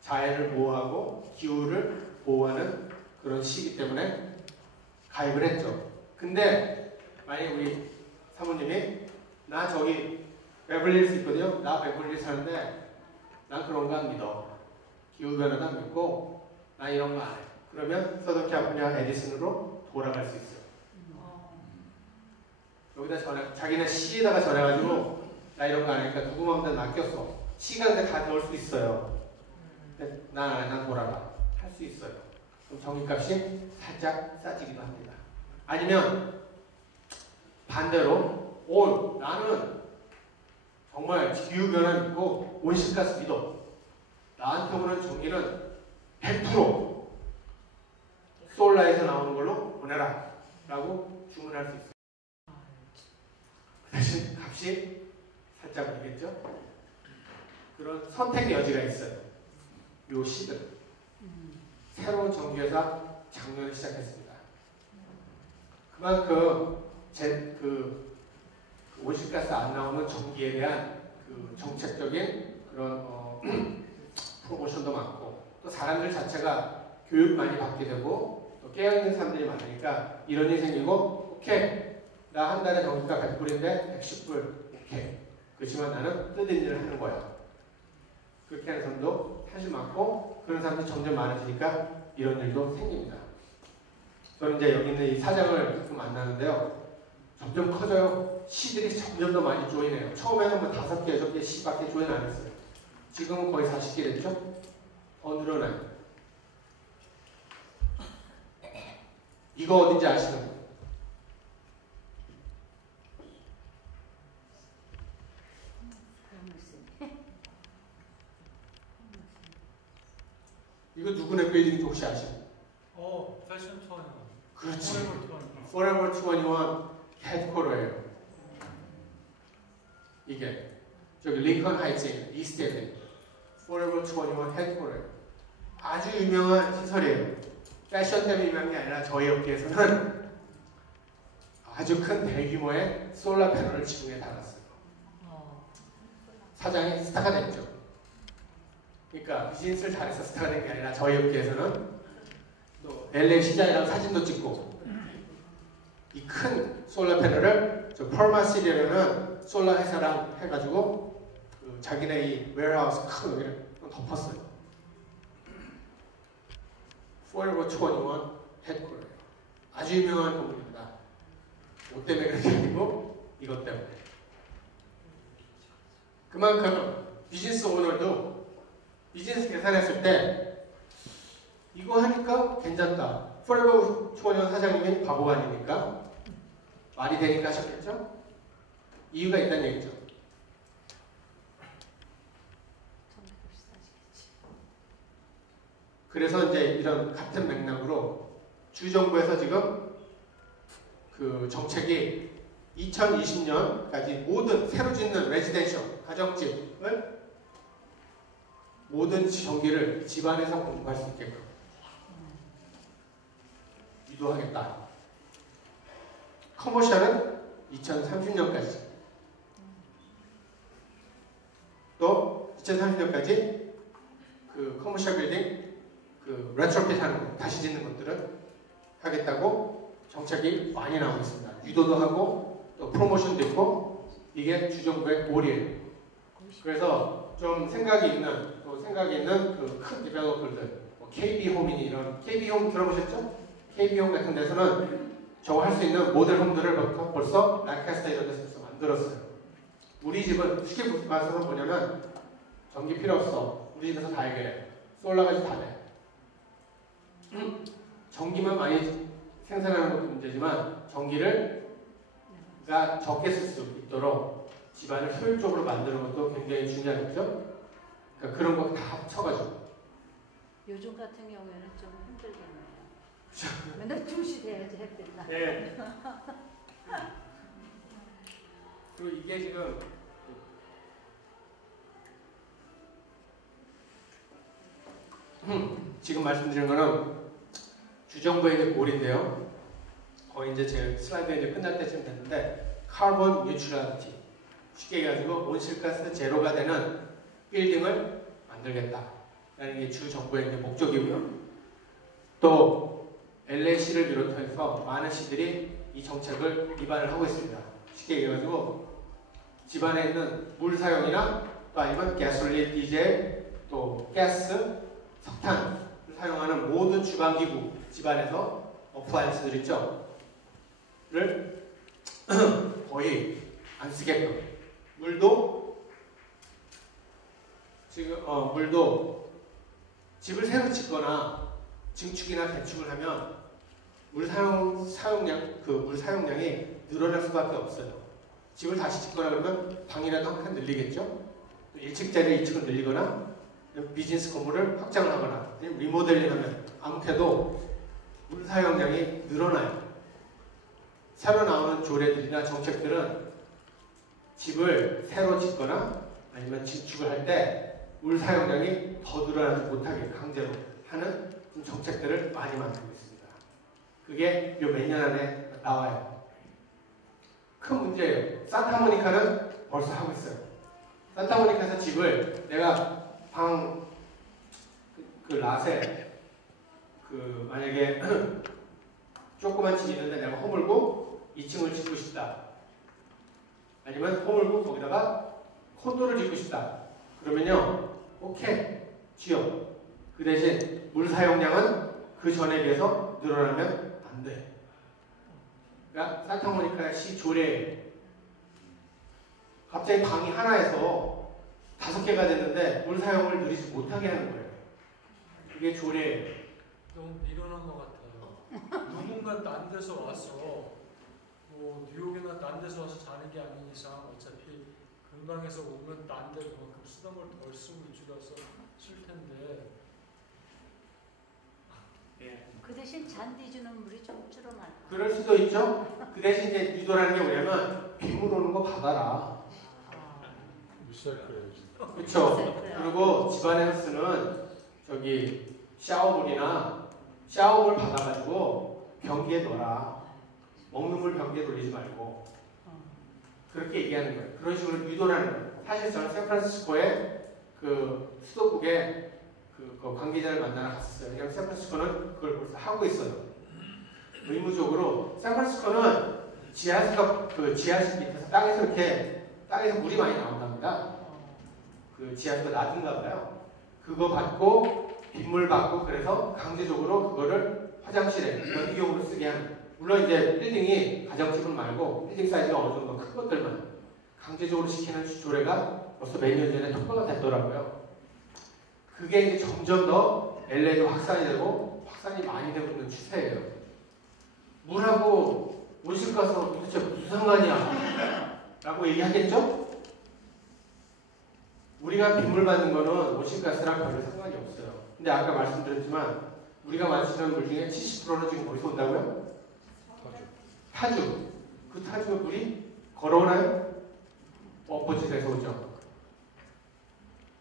자연을 보호하고 기후를 보호하는 그런 시기 때문에 가입을 했죠. 근데 만약에 우리 사모님이 나 저기 베벌리힐스 있거든요. 나 베벌리힐스 사는데 난 그런 거 안 믿어. 기후변화도 안 믿고 나 이런 거 안 해. 그러면 서던 캘리포니아 에디슨으로 돌아갈 수 있어요. 여기다 자기네 시에다가 전해가지고 나 이런 거 안 하니까 누구 마음대로 맡겼어. 시가 근데 다 넣을 수 있어요. 근데 난 돌아가. 할 수 있어요. 그럼 전기값이 살짝 싸지기도 합니다. 아니면 반대로 나는 정말 기후변화 믿고 온실가스 믿어. 나한테 오는 전기는 100% 솔라에서 나오는 걸로 보내라 라고 주문할 수 있어요. 대신 값이 살짝 오르겠죠? 그런 선택의 여지가 있어요. 요 시들. 새로운 전기회사 작년에 시작했습니다. 그만큼 온실가스 안 나오는 전기에 대한 정책적인 그런 프로모션도 많고 또 사람들 자체가 교육 많이 받게 되고 또 깨어있는 사람들이 많으니까 이런 일이 생기고 오케이 나 한 달에 전기가 100불인데 110불 오케이 그렇지만 나는 뜯은 일을 하는 거야. 그렇게 하는 사람도 사실 많고 그런 사람들이 점점 많아지니까 이런 일도 생깁니다. 저는 이제 여기 있는 이 사장을 가끔 만나는데요. 점점 커져요. 시들이 점점 더 많이 조인해요. 처음에는 뭐 5개, 6개 시밖에 조인 안 했어요. 지금은 거의 40개 됐죠? 더 늘어나요. 이거 어딘지 아시는 분? 이거 누구네 빌딩인지 혹시 아시나요? 패션 투어는 그렇지. 포레버 투어는 Forever 21 헤드쿼터예요. 이게 저기 링컨 하이츠에 있는 이스트에 Forever 21 헤드쿼터예요. 아주 유명한 시설이에요. 패션 때문에 유명한 게 아니라 저희 업계에서는 아주 큰 대규모의 솔라 패널을 지붕에 달았어요. 사장이 스타가 됐죠. 그러니까 비즈니스를 잘해서 스타가 된 게 아니라 저희 업계에서는 또 LA 시장이랑 사진도 찍고 이 큰 솔라 패널을 저 펄마시리라는 솔라 회사랑 해가지고 자기네 이 웨어하우스 큰 여기를 덮었어요. Forever 21 헤드쿼터예요. 아주 유명한 건물입니다. 뭐 때문에 그런 게 아니고 이것 때문에. 그만큼 비즈니스 오너도 비즈니스 계산했을 때 이거 하니까 괜찮다. 포레버 투어년 사장님이 바보가 아니니까 말이 되니까 하셨겠죠? 이유가 있다는 얘기죠. 그래서 이제 이런 같은 맥락으로 주정부에서 지금 그 정책이 2020년까지 모든 새로 짓는 레지덴셜 가정집을 모든 전기를 집안에서 공급할 수 있게끔 유도하겠다. 커머셜은 2030년까지 또 2030년까지 그 커머셜 빌딩 그 레트로핏 하는 거, 다시 짓는 것들은 하겠다고 정책이 많이 나오고 있습니다. 유도도 하고 또 프로모션도 있고 이게 주정부의 골이에요. 그래서 좀 생각이 있는 그 큰 디벨로퍼들, 뭐 KB홈이니 이런 KB홈 들어보셨죠? KB홈 같은 데서는 저거 할 수 있는 모델 홈들을 벌써 랑카스터 이런 데서 만들었어요. 우리 집은 쉽게 말해서 뭐냐면 전기 필요 없어. 우리 집에서 다 해결해. 솔라까지 다 돼. 전기만 많이 생산하는 것도 문제지만 전기를 적게 쓸 수 있도록 집안을 효율적으로 만드는 것도 굉장히 중요하겠죠? 그러니까 그런 거 다 합쳐가지고. 요즘 같은 경우에는 좀 힘들겠네요. 맨날 2시 돼야지 햇빛나. 예. 그리고 이게 지금 지금 말씀드린 거는 주정부의 이제 골인데요. 거의 이제 제 슬라이드 이제 끝날 때쯤 됐는데 카본 뉴트럴리티 쉽게 얘기해가지고 온실가스 제로가 되는 빌딩을 만들겠다라는 게 주 정부의 이제 목적이고요. 또 LA시를 비롯해서 많은 시들이 이 정책을 위반을 하고 있습니다. 쉽게 얘기해가지고 집안에 있는 물 사용이나 또 아니면 가솔린, 디젤, 또 가스, 석탄을 사용하는 모든 주방기구 집안에서 어플라이언스들 있죠? 를 거의 안 쓰게끔 물도 지금 물도 집을 새로 짓거나 증축이나 대축을 하면 물 사용량이 늘어날 수밖에 없어요. 집을 다시 짓거나 그러면 방이라도 한 칸 늘리겠죠? 1층짜리 2층을 늘리거나 비즈니스 건물을 확장을 하거나 리모델링하면 아무래도 물 사용량이 늘어나요. 새로 나오는 조례들이나 정책들은 집을 새로 짓거나 아니면 증축을 할 때 물 사용량이 더 늘어나지 못하게 강제로 하는 정책들을 많이 만들고 있습니다. 그게 요 몇 년 안에 나와요. 큰 문제예요. 산타모니카는 벌써 하고 있어요. 산타모니카에서 집을 내가 방 그 랏에 만약에 조그만 집이 있는데 내가 허물고 2층을 짓고 싶다. 아니면 허물고 거기다가 콘도를 짓고 싶다. 그러면요, 오케이, 지어. 그 대신 물 사용량은 그 전에 비해서 늘어나면 안 돼. 그러니까 산타모니카 시 조례예요. 갑자기 방이 하나에서 5개가 됐는데 물 사용을 늘리지 못하게 하는 거예요. 그게 조례예요. 너무 미련한 것 같아요. 누군가 딴 데서 와서 뭐 뉴욕이나 딴 데서 와서 자는 게 아닌 이상 어차피 근방에서 오면 딴 데 그만큼 쓰던 걸 덜 쓰고 줄여서 쓸 텐데. 그 대신 잔디 주는 물이 좀 줄어날. 그럴 수도 있죠. 그 대신 이제 유도라는 게 뭐냐면 빗물 오는 거 받아라. 리사이클해야지. 그렇죠. 그리고 집안에서 쓰는 저기 샤워물이나 샤워물 받아가지고 변기에 넣어라. 먹는 물 변기에 돌리지 말고. 그렇게 얘기하는 거예요. 그런 식으로 유도라는 거예요. 사실 저는 샌프란시스코에 그 수도국에 그 관계자를 만나러 갔었어요. 왜냐하면 샌프란시스코는 그걸 벌써 하고 있어요. 의무적으로 샌프란시스코는 지하실 밑에서 땅에서 물이 많이 나온답니다. 그 지하수가 낮은가 봐요. 그거 받고 빗물 받고 그래서 강제적으로 그거를 화장실에 변기용으로 쓰게 하는 물론 이제 빌딩이 가정집은 말고 빌딩 사이즈가 어느 정도 큰 것들만 강제적으로 시키는 조례가 벌써 몇 년 전에 통과가 됐더라고요. 그게 이제 점점 더 LA도 확산이 되고 확산이 많이 되고 있는 추세예요. 물하고 온실가스가 도대체 무슨 상관이야? 라고 얘기하겠죠? 우리가 빗물 받는 거는 온실가스랑 별로 상관이 없어요. 근데 아까 말씀드렸지만 우리가 마시는 물 중에 70%는 지금 어디서 온다고요? 타주. 그 타주 물이 걸어오나요? 어퍼짓에서 오죠.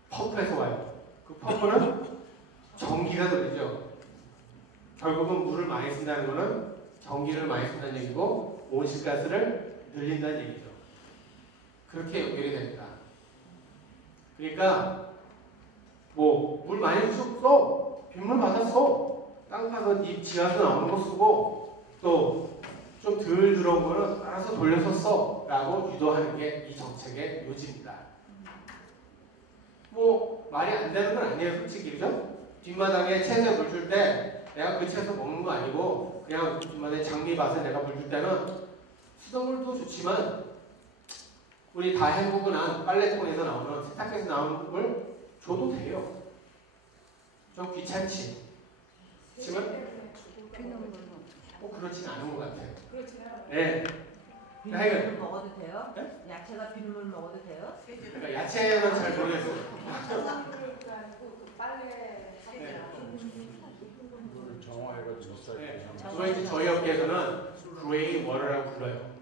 펌프에서 와요. 그 펌프는 전기가 돌리죠. 결국은 물을 많이 쓴다는 거는 전기를 많이 쓴다는 얘기고 온실가스를 늘린다는 얘기죠. 그렇게 연결이 됩니다. 그러니까 뭐 물 많이 써, 빗물 받았어, 땅 파서 네 지하수 나오는 거 쓰고 또 좀 덜 들어온 거는 알아서 돌려서 써 라고 유도하는 게 이 정책의 요지입니다. 뭐 말이 안 되는 건 아니에요, 솔직히. 그죠? 뒷마당에 채소에 물 줄 때 내가 그 채소 먹는 거 아니고 그냥 뒷마당에 장미밭에 내가 물 줄 때는 수돗물도 좋지만 우리 다 헹구고 난 빨래통에서 나오는 세탁기에서 나오는 물 줘도 돼요. 좀 귀찮지. 그렇지만 꼭 그렇진 않은 것 같아요. 네. 빗물 먹어도 돼요? 네? 야채가 빗물 먹어도 돼요? 그러니까 야채는 잘 모르겠어요. 네. 그거 이제 저희 업계에서는 그레이 워터라고 불러요.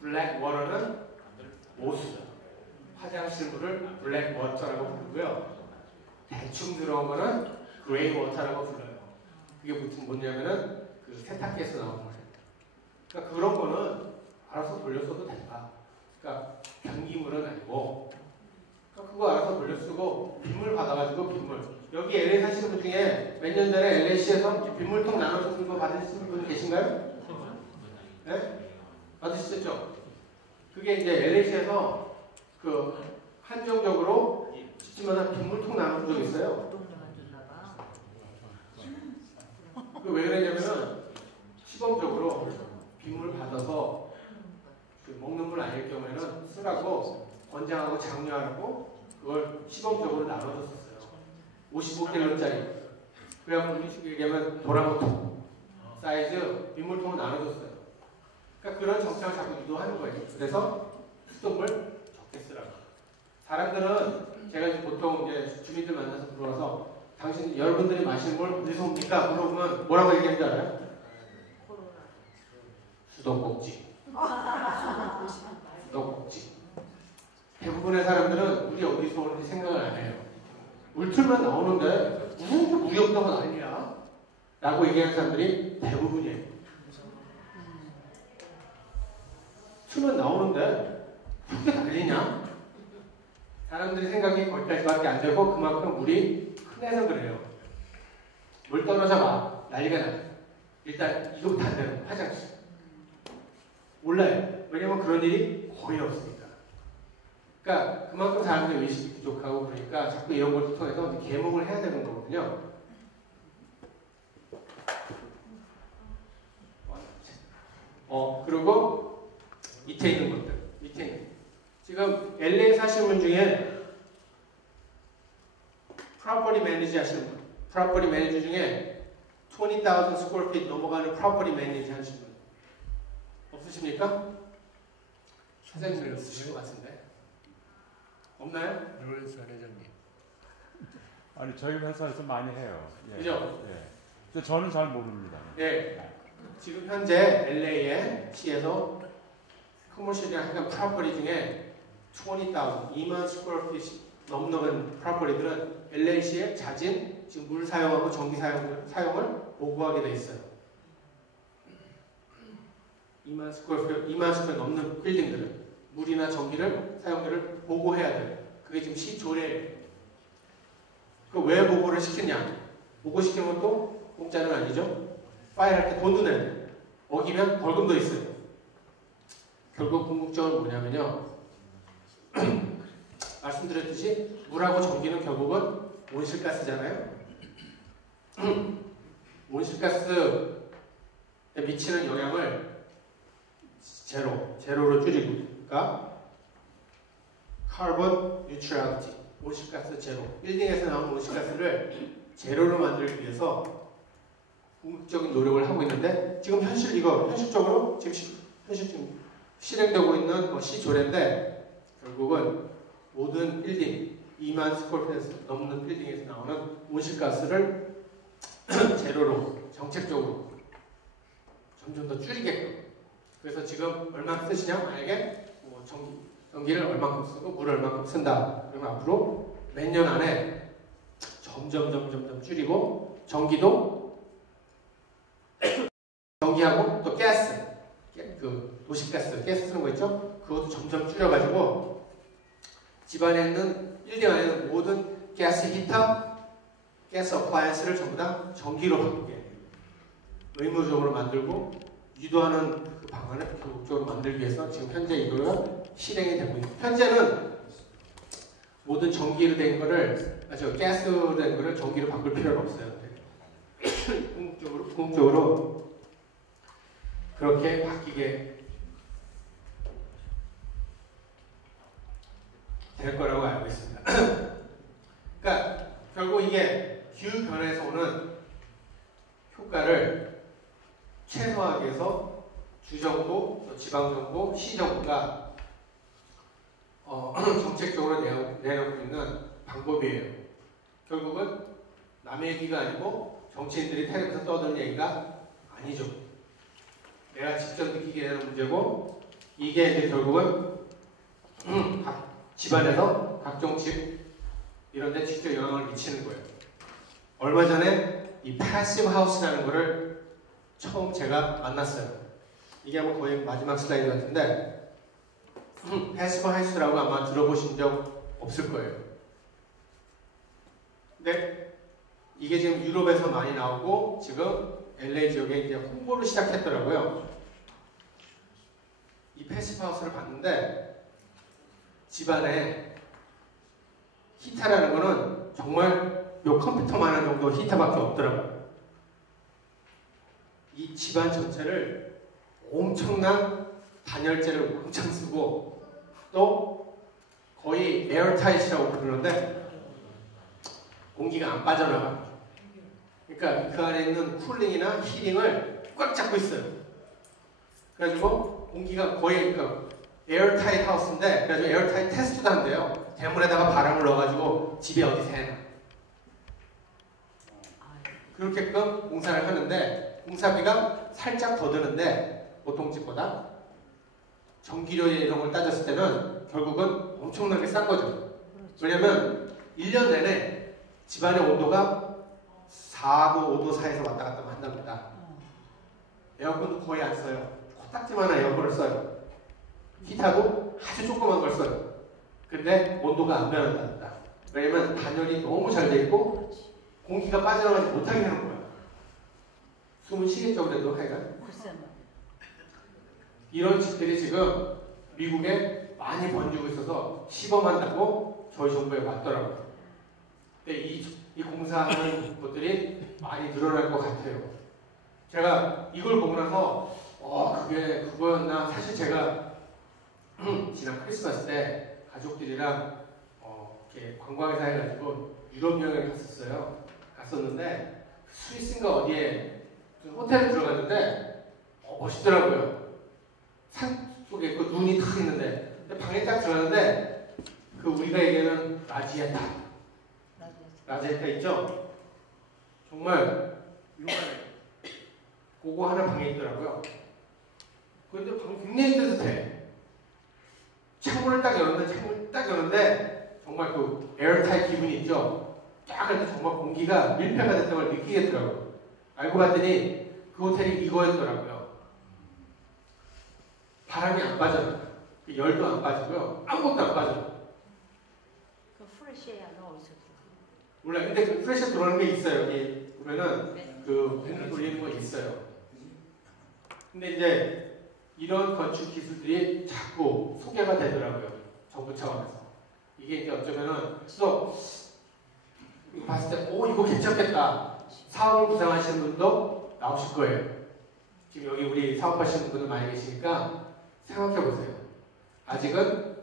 블랙 워터는 오수. 화장실 물을 블랙 워터라고 부르고요. 대충 들어온 거는 그레이 워터라고 불러요. 그게 무슨 뭐냐면은 그 세탁기에서 나오는 거예요. 그러니까 그런 거는 알아서 돌려써도 된다. 그러니까 변기물은 아니고 그러니까 그거 알아서 돌려 쓰고 빗물 받아가지고 빗물. 여기 LA 사시는 분 중에 몇 년 전에 LA시에서 빗물통 나눠주는 거 받으시는 분 계신가요? 네? 받으시죠? 그게 이제 LA시에서 그 한정적으로 집집마다 빗물통 나눠준 적이 있어요. 그 왜 그러냐면은 시범적으로 빗물 받아서 그 먹는 물 아닐 경우에는 쓰라고 권장하고 장려하고 그걸 시범적으로 나눠줬었어요. 55kg짜리. 그래갖고 우리 식으로 얘기하면 도라모통 사이즈 빗물통을 나눠줬어요. 그러니까 그런 정책을 자꾸 유도하는 거예요. 그래서 수돗물 적게 쓰라고. 사람들은 제가 이제 보통 이제 주민들 만나서 물어봐서 당신 여러분들이 마시는 물 어디서 옵니까? 물어보면 뭐라고 얘기하는 줄 알아요? 수도꼭지. 수도꼭지. 대부분의 사람들은 물이 어디서 오는지 생각을 안 해요. 물틀만 나오는데 무슨 물이 없다고 난리야? 라고 얘기하는 사람들이 대부분이에요. 틀만 나오는데 그게 난리냐? 사람들이 생각이 거기까지밖에 안 되고 그만큼 물이 흔해서 그래요. 물 떨어져 봐. 난리가 나. 일단 이거부터 안 되는 화장실. 몰라요. 왜냐면 그런 일이 거의 없으니까. 그러니까 그만큼 사람들이 의식이 부족하고 그러니까 자꾸 이런 걸 통해서 계몽을 해야 되는 거거든요. 그리고 밑에 있는 것들. 밑에 있는. 지금 LA 사시는 분 중에 프로퍼티 매니지 하시는 분. 프로퍼티 매니지 중에 20,000 square feet 넘어가는 프로퍼티 매니지 하시는 분. 없으십니까? 사장님이 없으실 것 같은데. 없나요? 노래서 회장님. 아니 저희 회사에서 많이 해요. 예. 그죠? 예. 근데 저는 잘 모릅니다. 네. 지금 현재 LA의 시에서 커머셜이나 약간 프로퍼티 중에 2만 스퀘어 피트 넘는 프로퍼티들은 LA시의 자진, 지금 물 사용하고 전기 사용을 보고하게 돼 있어요. 2만 스퀘어 넘는 빌딩들은 물이나 전기를 사용료를 보고해야 돼요. 그게 지금 시 조례예요. 그 왜 보고를 시켰냐? 보고시키면 또 공짜는 아니죠. 파일할 때 돈도 내야 돼요. 어기면 벌금도 있어요. 결국 궁극적으로 뭐냐면요. 말씀드렸듯이 물하고 전기는 결국은 온실가스잖아요. 온실가스 미치는 영향을 제로로 줄이고, 그러니까 카본 뉴트럴리티, 온실가스 제로. 빌딩에서 나오는 온실가스를 제로로 만들기 위해서 궁극적인 노력을 하고 있는데, 지금 현실적으로 지금 실행되고 있는 시조례인데, 결국은 모든 빌딩 2만 스퀘어피트 넘는 빌딩에서 나오는 온실가스를 제로로 정책적으로 점점 더 줄이게끔. 그래서 지금 얼마나 쓰시냐? 만약에 뭐 전기를 얼마큼 쓰고 물을 얼마큼 쓴다. 그러면 앞으로 몇 년 안에 점점 줄이고, 전기하고 또 가스, 그 도시가스, 가스 쓰는 거 있죠? 그것도 점점 줄여가지고 집안에 있는 빌딩 안에 있는 모든 가스 히터, 가스 어플라이언스를 전부 다 전기로 바꾸게 의무적으로 만들고 유도하는 그 방안을 교육적으로 만들기 위해서 지금 현재 이거가 실행이 되고 있는. 현재는 모든 전기로 된 거를, 가스로 된 거를 전기로 바꿀 필요가 없어요. 궁극적으로 그렇게 바뀌게 될 거라고 알고 있습니다. 그러니까 결국 이게 기후 변화에서 오는 효과를 최소화하기 위해서 주정부, 지방정부, 시정부가 정책적으로 내놓고 있는 방법이에요. 결국은 남의 얘기가 아니고 정치인들이 텔레비에서 떠드는 얘기가 아니죠. 내가 직접 느끼게 되는 문제고, 이게 이제 결국은 각 집안에서 각종 집 이런 데 직접 영향을 미치는 거예요. 얼마 전에 이 패시브 하우스라는 거를 처음 제가 만났어요. 이게 아마 거의 마지막 슬라이드 같은데, 패시브 하우스라고 아마 들어보신 적 없을 거예요. 근데 이게 지금 유럽에서 많이 나오고 지금 LA 지역에 이제 홍보를 시작했더라고요. 이 패시브 하우스를 봤는데 집안에 히터라는 거는 정말 요 컴퓨터만한 정도 히터밖에 없더라고요. 이 집안 전체를 엄청난 단열재를 왕창 쓰고 또 거의 에어타이트라고 부르는데 공기가 안 빠져나가. 그러니까 그 안에 있는 쿨링이나 힐링을 꽉 잡고 있어요. 그래가지고 공기가 거의 에어타이트 하우스인데, 그래가지고 에어타이트 테스트도 한대요. 대문에다가 바람을 넣어가지고 집이 어디 새나. 그렇게끔 공사를 하는데 공사비가 살짝 더 드는데 보통 집보다 전기료 이런 걸 따졌을 때는 결국은 엄청나게 싼 거죠. 왜냐면 1년 내내 집안의 온도가 4도, 5도 사이에서 왔다 갔다 한답니다. 에어컨도 거의 안 써요. 코딱지만한 에어컨을 써요. 히터도 아주 조그만 걸 써요. 근데 온도가 안 변한답니다. 왜냐면 단열이 너무 잘 돼 있고 공기가 빠져나가지 못하게 하는 거예요. 숨은 쉬겠죠, 그래도 하여간. 이런 집들이 지금 미국에 많이 번지고 있어서 시범한다고 저희 정부에 왔더라고요. 근데 이 공사하는 것들이 많이 늘어날 것 같아요. 제가 이걸 보고 나서 그게 그거였나. 사실 제가 지난 크리스마스 때 가족들이랑 이렇게 관광회사 해가지고 유럽 여행을 갔었는데 스위스인가 어디에 호텔에 들어갔는데 멋있더라고요. 산 속에 있고 눈이 탁 있는데 방에 딱 들어갔는데 그 우리가 얘기하는 라지에타 있죠? 정말 요만해. 그거 하나 방에 있더라고요. 그런데 방 굉장히 따뜻해. 창문을 딱 열었는데 정말 그 에어타이트 기분이 있죠? 딱 해서 정말 공기가 밀폐가 됐다는 걸 느끼겠더라고요. 알고 봤더니 그 호텔이 이거였더라고요. 바람이 안 빠져요. 열도 안 빠지고요. 아무것도 안 빠져요. 그 프레시에어 넣어서. 몰라요. 근데 그 프레시에어 들어오는 게 있어요. 여기 보면은 그 공기 돌리는 거 있어요. 근데 이제 이런 건축 기술들이 자꾸 소개가 되더라고요. 정부 차원에서. 이게 이제 어쩌면은 이거 봤을 때 이거 괜찮겠다. 사업을 구상하시는 분도 나오실 거예요. 지금 여기 우리 사업하시는 분들 많이 계시니까 생각해 보세요. 아직은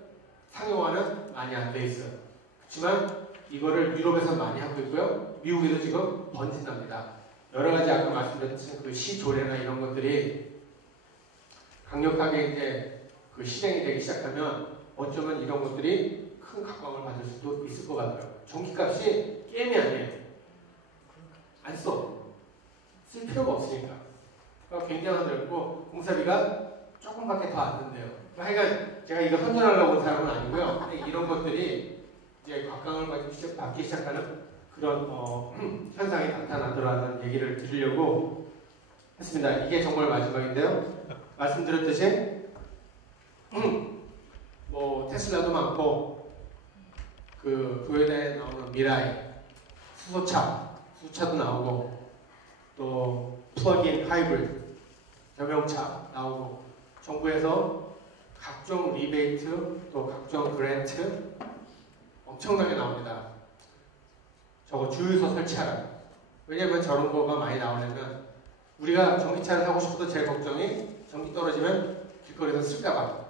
상용화는 많이 안 돼 있어요. 그렇지만 이거를 유럽에서 많이 하고 있고요. 미국에도 지금 번진답니다. 여러 가지 아까 말씀드렸듯이 그 시조례나 이런 것들이 강력하게 이제 그 실행이 되기 시작하면 어쩌면 이런 것들이 큰 각광을 받을 수도 있을 것 같아요. 전기값이 게임이 아니에요. 안 써. 쓸 필요가 없으니까. 그러니까 굉장하더라고. 공사비가 조금밖에 더 안 든대요. 하여간 제가 이거 선전하려고 온 사람은 아니고요. 이런 것들이 이제 각광을 받기 시작하는 그런 현상이 나타나더라는 얘기를 드리려고 했습니다. 이게 정말 마지막인데요. 말씀드렸듯이 뭐 테슬라도 많고 그 도요타에 나오는 미라이, 수소차도 나오고 또 플러그인 하이브리드, 전용차 나오고 정부에서 각종 리베이트 또 각종 그랜트 엄청나게 나옵니다. 저거 주유소 설치하라. 왜냐면 저런 거가 많이 나오려면 우리가 전기차를 사고 싶어도 제일 걱정이 전기 떨어지면 길거리에서 쓸까봐.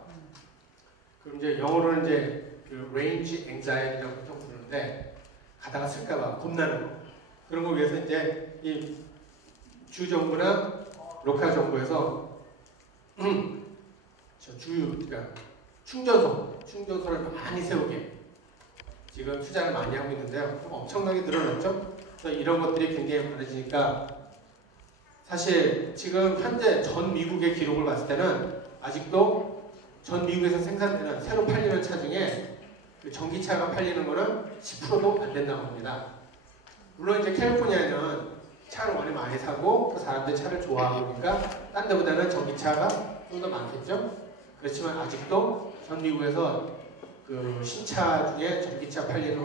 그럼 이제 영어로는 이제 그 range anxiety라고 보통 부르는데 가다가 쓸까봐 겁나는 거. 그런 거 위해서 이제 이 주 정부나 로컬 정부에서 저 그러니까 충전소를 많이 세우게 지금 투자를 많이 하고 있는데요. 엄청나게 늘어났죠. 그래서 이런 것들이 굉장히 많아지니까 사실 지금 현재 전 미국의 기록을 봤을 때는 아직도 전 미국에서 생산되는 새로 팔리는 차 중에 그 전기차가 팔리는 거는 10%도 안 된다고 합니다. 물론 이제 캘리포니아에는 차를 워낙 많이 사고 사람들이 차를 좋아하고 그러니까 딴 데보다는 전기차가 좀 더 많겠죠. 그렇지만 아직도 전 미국에서 그 신차 중에 전기차 팔리는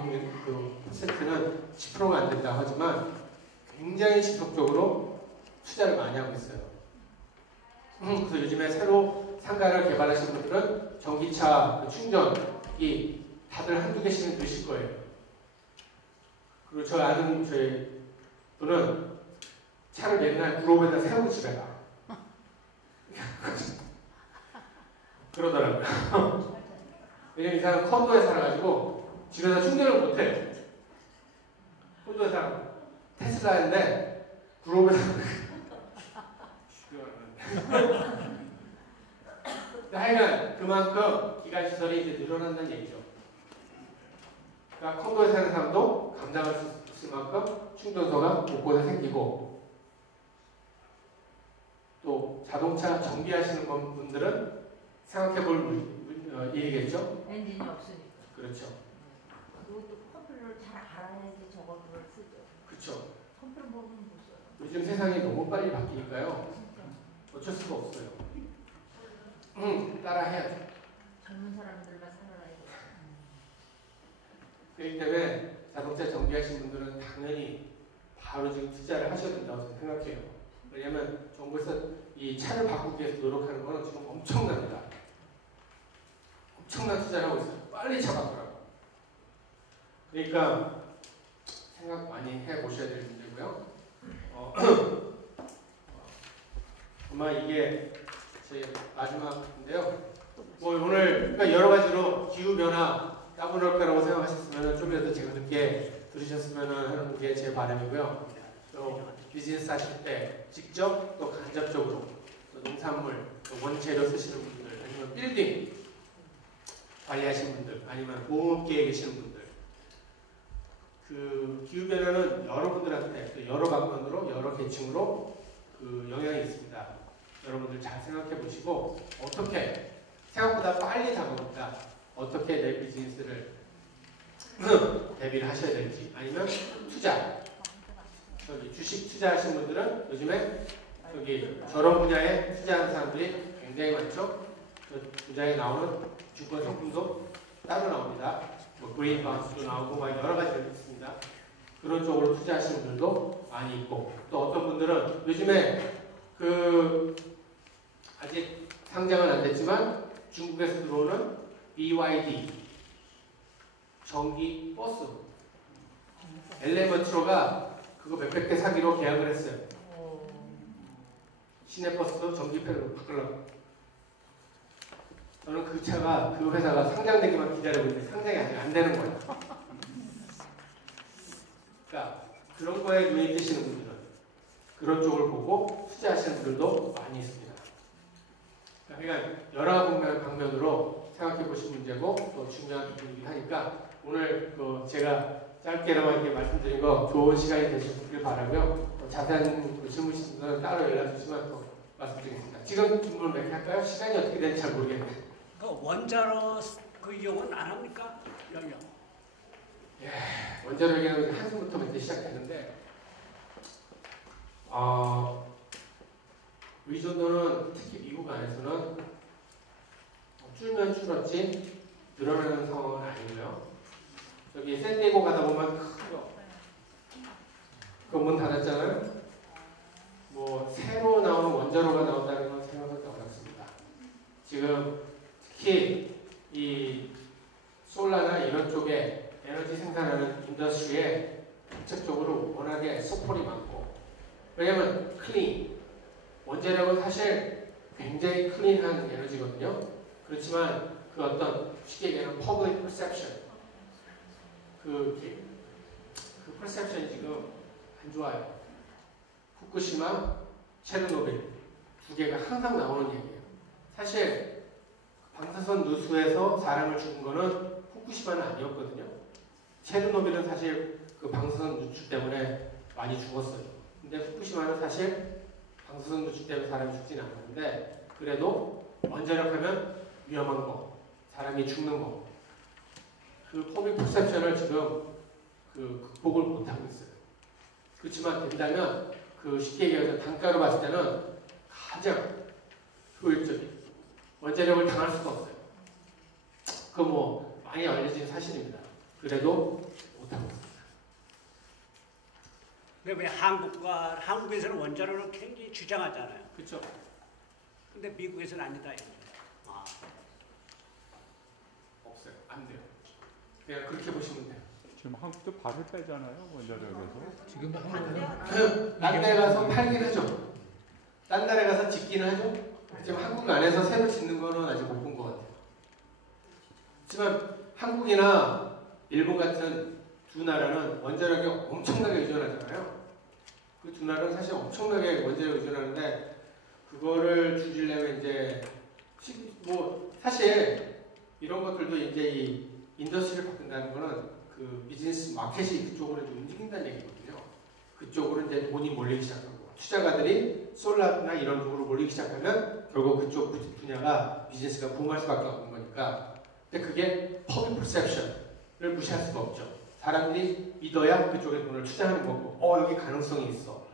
그 퍼센트는 10%가 안 된다고 하지만 굉장히 지속적으로 투자를 많이 하고 있어요. 그래서 요즘에 새로 상가를 개발하신 분들은 전기차 충전이 다들 한두 개씩은 넣으실 거예요. 그리고 저 아는 저희 분은 차를 맨날 구로에다 세우고 집에 가. 그러더라고요. 왜냐면 이 사람은 콘도에 살아가지고 집에서 충전을 못해. 콘도에 살아. 테슬라인데 구로에서 하여간 그만큼 기관시설이 이제 늘어난다는 얘기죠. 그러니까 콘도에 사는 사람도 감당할 수 있을 만큼 충전소가 곳곳에 생기고 또 자동차 정비하시는 분들은 생각해볼 일이겠죠? 엔진이 없으니까. 그렇죠. 그리고 또 컴퓨터를 잘 알아야지 저거를 쓰죠. 그렇죠. 컴퓨터 모르면 못 써요. 요즘 세상이 너무 빨리 바뀌니까요. 어쩔 수가 없어요. 따라해야죠. 젊은 사람들만 살아야 돼. 그렇기 때문에 자동차 정비하신 분들은 당연히 바로 지금 투자를 하셔야 된다고 저는 생각해요. 왜냐하면 정부에서 이 차를 바꾸기 위해서 노력하는 거는 지금 엄청납니다. 엄청난 투자를 하고 있어요. 빨리 차 바꾸라고. 그러니까 생각 많이 해보셔야 될 문제고요. 아마 이게 제 마지막인데요. 뭐 오늘 그러니까 여러 가지로 기후 변화 따분할 거라고 생각하셨으면 좀이라도 제가 늦게 들으셨으면 하는 게 제 바람이고요. 또 비즈니스 하실 때 직접 또 간접적으로 또 농산물, 또 원재료 쓰시는 분들 아니면 빌딩 관리하시는 분들 아니면 보험업계에 계시는 분들 그 기후 변화는 여러분들한테 또 여러 방면으로 여러 계층으로 그 영향이 있습니다. 여러분들 잘 생각해 보시고 어떻게 생각보다 빨리 다가온다. 어떻게 내 비즈니스를 대비를 하셔야 될지 아니면 투자 저기 주식 투자하신 분들은 요즘에 저기 저런 분야에 투자하는 사람들이 굉장히 많죠. 저 분야에 나오는 주권 상품도 따로 나옵니다. 뭐 그레인 바운스도 나오고 막 여러 가지가 있습니다. 그런 쪽으로 투자하시는 분들도 많이 있고 또 어떤 분들은 요즘에 그 아직 상장은 안 됐지만 중국에서 들어오는 BYD 전기 버스 LA 메트로가 그거 몇백 대 사기로 계약을 했어요. 시내버스도 전기표로 바꾸려고. 저는 그 차가 그 회사가 상장되기만 기다리고 있는데 상장이 아직 안 되는 거예요. 그러니까 그런 거에 눈이 뜨시는 분들은 그런 쪽을 보고 투자하시는 분들도 많이 있습니다. 그러니까 여러 방면으로 생각해 보신 문제고 또 중요한 부분이긴 하니까 오늘 제가 짧게나마 이렇게 말씀드린 거 좋은 시간이 되시길 바라고요. 자세한 질문 있으면 따로 연락 주시면 또 말씀드리겠습니다. 지금 질문 몇 개 할까요? 시간이 어떻게 되는지 잘 모르겠네요. 그 원자로 그 이용은 안 합니까? 연령. 원자로 얘기는 한숨부터 이제 시작했는데 의존도는 특히 미국 안에서는 줄면 줄었지 늘어나는 상황은 아니고요. 저기 샌디에고 가다 보면 크죠. 그 문 닫았잖아요. 뭐 새로 나오는 원자로가 나온다는 건 생각하기 어렵습니다. 지금 특히 이 솔라나 이런 쪽에 에너지 생산하는 인더스트리에 직접적으로 워낙에 소폴이 많고 왜냐하면 클린 원자력은 사실 굉장히 클린한 에너지거든요. 그렇지만 그 어떤 쉽게 얘기하는 public perception 그 perception이 지금 안 좋아요. 후쿠시마, 체르노빌 두 개가 항상 나오는 얘기예요. 사실 방사선 누수에서 사람을 죽은 거는 후쿠시마는 아니었거든요. 체르노빌은 사실 그 방사선 누출 때문에 많이 죽었어요. 근데 후쿠시마는 사실 방사선 누출 때문에 사람이 죽진 않았는데 그래도 원자력 하면 위험한 거, 사람이 죽는 거. 그 퍼블릭 퍼셉션을 지금 극복을 못하고 있어요. 그렇지만 된다면 쉽게 얘기해서 단가로 봤을 때는 가장 효율적인 원자력을 당할 수가 없어요. 그건 뭐 많이 알려진 사실입니다. 그래도 못하고 있습니다. 왜 한국에서는 원자로를 굉장히 주장하잖아요. 그렇죠? 근데 미국에서는 아니다. 없어요. 안 돼요. 그냥 그렇게 보시면 돼요. 지금 한국도 발을 빼잖아요, 원자력에서. 지금 딴 데 가서 팔긴 하죠. 딴 나라에 가서 짓기는 하죠. 지금 한국 안에서 새로 짓는 거는 아직 못 본 것 같아요. 하지만 한국이나 일본 같은 두 나라는 원자력에 엄청나게 의존하잖아요. 그 두 나라는 사실 엄청나게 원자력에 의존하는데 그거를 줄이려면 이제 뭐 사실 이런 것들도 이제 이 인더스트리를 바꾼다는 거는 그 비즈니스 마켓이 그쪽으로 이제 움직인다는 얘기거든요. 그쪽으로 이제 돈이 몰리기 시작하고 투자가들이 솔라나 이런 쪽으로 몰리기 시작하면 결국 그쪽 분야가 비즈니스가 붐할 수밖에 없는 거니까. 근데 그게 퍼블릭 퍼셉션을 무시할 수가 없죠. 사람들이 믿어야 그쪽에 돈을 투자하는 거고 여기 가능성이 있어.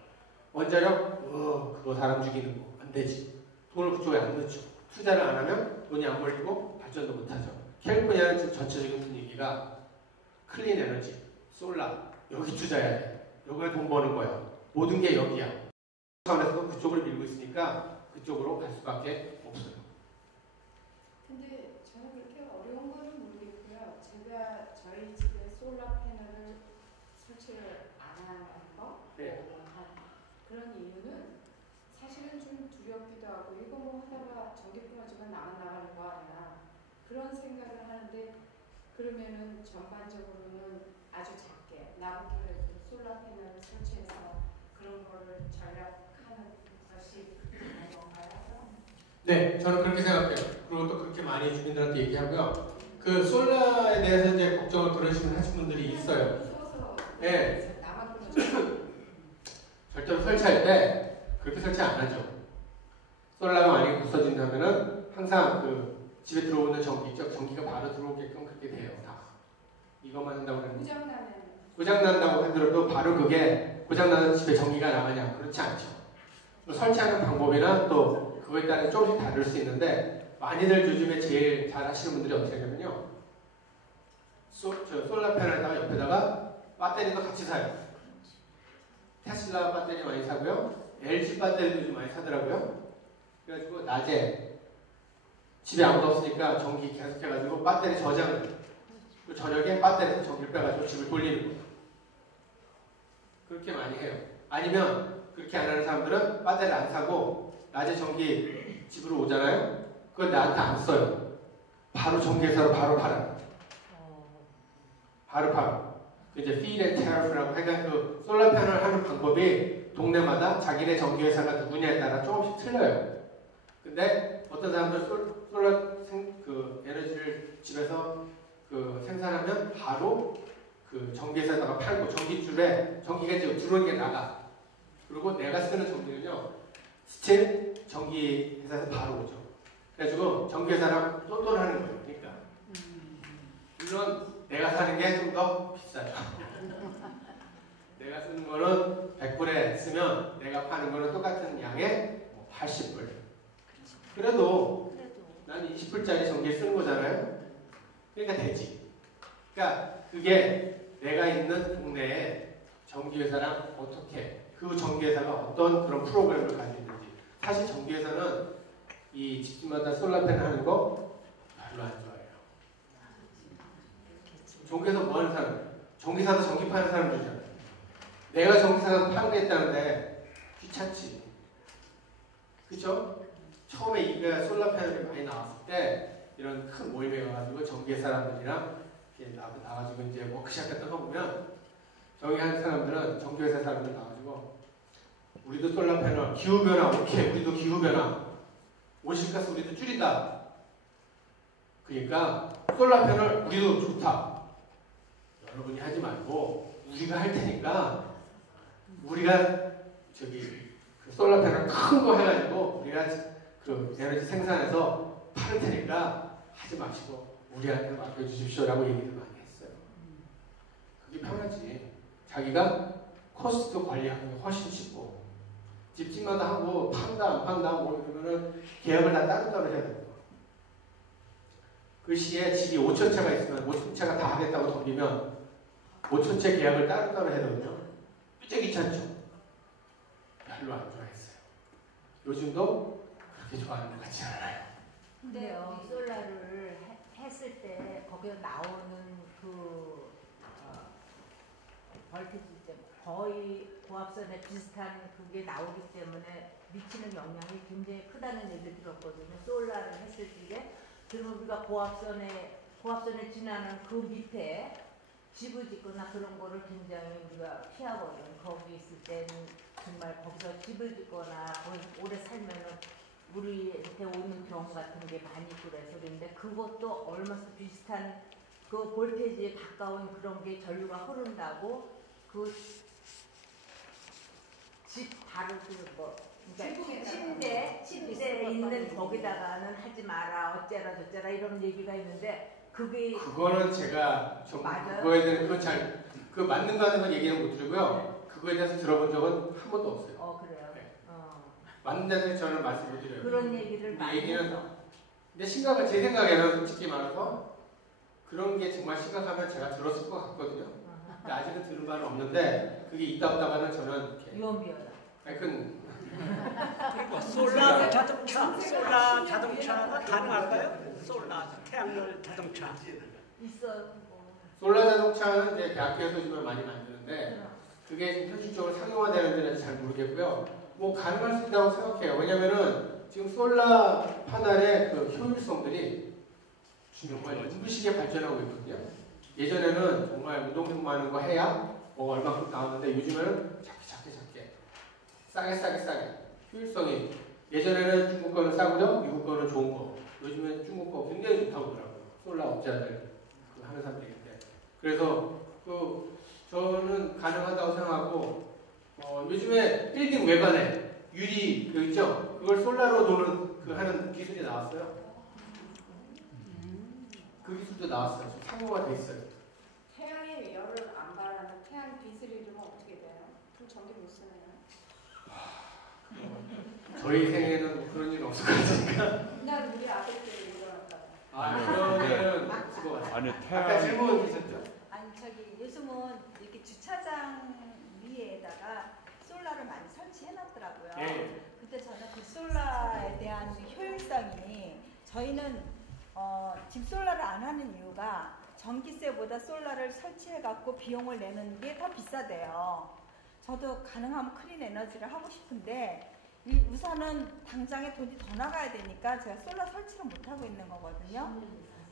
원자력 그거 사람 죽이는 거 안 되지. 돈을 그쪽에 안 넣죠. 투자를 안 하면 돈이 안 몰리고 발전도 못 하죠. 캘리포니아는 지금 전체적인 분위기가 클린 에너지, 솔라 여기 투자해야 돼. 여기에 돈 버는 거야. 모든 게 여기야. 차원에서도 그쪽을 밀고 있으니까 그쪽으로 갈 수밖에 없어요. 근데 저는 그렇게 어려운 거는 모르겠고요. 제가 저희 집에 솔라 패널을 설치를 안 하는 거 그런 이유는 사실은 좀 두렵기도 하고 이거 뭐 하다가 전기 끊어지면 나가는 거 아니야 그런 생각을 하는데 그러면은 전반적으로는 아주 작게 나무를 솔라 패널을 설치해서 그런 거를 전략하는 것이 건가요? 네, 저는 그렇게 생각해요. 그리고 또 그렇게 많이 주민들한테 얘기하고요. 그 솔라에 대해서 이제 걱정을 그러시는 하신 분들이 있어요. 네. 절대로 설치할 때 그렇게 설치 안 하죠. 솔라가 만약에 부서진다면은 항상 집에 들어오는 전기가 바로 들어오게끔 그렇게 돼요. 다. 이것만 한다고 하면 고장난다고 하더라도 바로 그게 고장나는 집에 전기가 나가냐? 그렇지 않죠. 설치하는 방법이나 또 그거에 따라 조금씩 다를 수 있는데 많이들 요즘에 제일 잘 하시는 분들이 어떻게 하냐면요. 솔라 패널에다가 옆에다가 배터리도 같이 사요. 테슬라 배터리 많이 사고요. LG 배터리도 좀 많이 사더라고요. 그래가지고 낮에 집에 아무도 없으니까 전기 계속 해가지고 배터리 저장을 해요. 그 저녁에 배터리에서 전기를 빼가지고 집을 돌리는 거예요. 그렇게 많이 해요. 아니면 그렇게 안 하는 사람들은 배터리를 안 사고 낮에 전기 집으로 오잖아요. 그걸 나한테 안 써요. 바로 전기회사로 바로 팔아요. 바로 팔아. 이제 feed and tariff라고 하여간 그 솔라 패널 하는 방법이 동네마다 자기네 전기회사가 누구냐에 따라 조금씩 틀려요. 근데 어떤 사람들 솔라 그 에너지를 집에서 그 생산하면 바로 그 전기회사에다가 팔고 전기줄에 전기가 이제 들어오는 게 나가. 그리고 내가 쓰는 전기는요 스틸 전기회사에서 바로 오죠. 그래가지고 전기회사랑 똘똘하는 거예요. 그러니까 물론 내가 사는 게 좀 더 비싸죠. 내가 쓰는 거는 100불에 쓰면 내가 파는 거는 똑같은 양의 80불. 그래도 난 20불짜리 전기 쓰는 거잖아요. 그러니까 되지. 그러니까 그게 내가 있는 동네에 전기회사랑 어떻게 그 전기회사가 어떤 그런 프로그램을 가지고 있는지. 사실 전기회사는 이 집집마다 솔라팬 하는 거 별로 안 좋아해요. 전기회사 뭐 하는 사람? 전기사도 전기 파는 사람 주잖아요. 내가 전기사서 파겠다는데 귀찮지. 그죠? 처음에 이게 솔라 패널이 많이 나왔을 때 이런 큰 모임에 가가지고 전기회 사람들이랑 이렇게 나가지고 이제 워크샵 같은 거 보면 저기 하는 사람들은 전기회사 사람들 나가지고 우리도 솔라 패널 기후변화 오케이 우리도 기후변화 온실가스 우리도 줄이다. 그러니까 솔라 패널 우리도 좋다. 여러분이 하지 말고 우리가 할 테니까 우리가 저기 그 솔라 패널 큰 거 해가지고 우리가 그 에너지 생산해서 팔 테니까 하지 마시고 우리한테 맡겨주십시오라고 얘기를 많이 했어요. 그게 편하지. 자기가 코스트 관리하는 게 훨씬 쉽고 집집마다 하고 판다 안 판다 뭐 이러면은 계약을 다 따로따로 해야 돼요. 그 시에 집이 5천 채가 있으면 5천 채가 다 하겠다고 덤비면 5천 채 계약을 따로따로 해야 되거든요. 꽤 귀찮죠. 별로 안 좋아했어요. 요즘도 그렇게 좋아하는 것 같지 않아요. 근데요, 이 솔라를 했을 때 거기에 나오는 그 볼티지 거의 고압선에 비슷한 그게 나오기 때문에 미치는 영향이 굉장히 크다는 얘기를 들었거든요. 솔라를 했을 때 그러면 우리가 고압선에 지나는 그 밑에 집을 짓거나 그런 거를 굉장히 우리가 피하거든요. 거기 있을 때는 정말 거기서 집을 짓거나 거기서 오래 살면은 우리한테 오는 경우 같은 게 많이 있고 그래서 그런데 그것도 얼마나 비슷한 그 볼테이지에 가까운 그런 게 전류가 흐른다고 그 집 바로 그거 그러니까 침대에 있는 거기다가는 하지 마라 어째라 저째라 이런 얘기가 있는데 그거는 제가 좀 맞아요? 그거에 대해서 그건 잘 그 맞는 거 하는 건 얘기는 못 드리고요. 그거에 대해서 들어본 적은 한 번도 없어요. 그래요? 네. 맞는 데는 저는 말씀 못 드려요. 그런 얘기를 많이 얘기는 해서 근데 제 생각에는 솔직히 말해서 그런 게 정말 심각하면 제가 들었을 것 같거든요. 근데 아직은 들은 바는 없는데 그게 있다 없다가는 저는 유언비어다. 그리고 솔라 자동차가 가능할까요? 솔라 태양열 자동차 있어. 솔라 자동차는 이제 대학교에서 요즘에 많이 만드는데 그게 현실적으로 상용화되는지는 잘 모르겠고요. 뭐 가능할 수 있다고 생각해요. 왜냐면은 지금 솔라 파널의 그 효율성들이 정말 눈부시게 발전하고 있거든요. 예전에는 정말 운동하는 거 해야 뭐 얼마큼 나왔는데 요즘에는 작게 싸게 효율성이 예전에는 중국 거는 싸고요 미국 거는 좋은 거 요즘엔 중국 거 굉장히 좋다고 하더라고요. 솔라 업자들 하는 사람들인데 그래서 저는 가능하다고 생각하고 요즘에 빌딩 외관에 유리 그 있죠 그걸 솔라로 도는 그 하는 기술이 나왔어요. 그 기술도 나왔어요. 상용화 돼 있어요. 태양의 열을 안 발하는 태양 빛을 잃으면 어떻게 돼요? 그럼 전기 못 쓰나요? 저희 생에는 뭐 그런 일 없을 것 같으니까. 난 우리 아들들이 일어났다. 그러면은 쓰고 같아요. 아니 아까 질문 있었죠? 아니 요즘은 이렇게 주차장 위에다가 솔라를 많이 설치해놨더라고요. 예. 근데 저는 그 솔라에 대한 효율성이 저희는 집 솔라를 안 하는 이유가 전기세보다 솔라를 설치해갖고 비용을 내는 게 더 비싸대요. 저도 가능하면 클린 에너지를 하고 싶은데 우선은 당장에 돈이 더 나가야 되니까 제가 솔라 설치를 못 하고 있는 거거든요.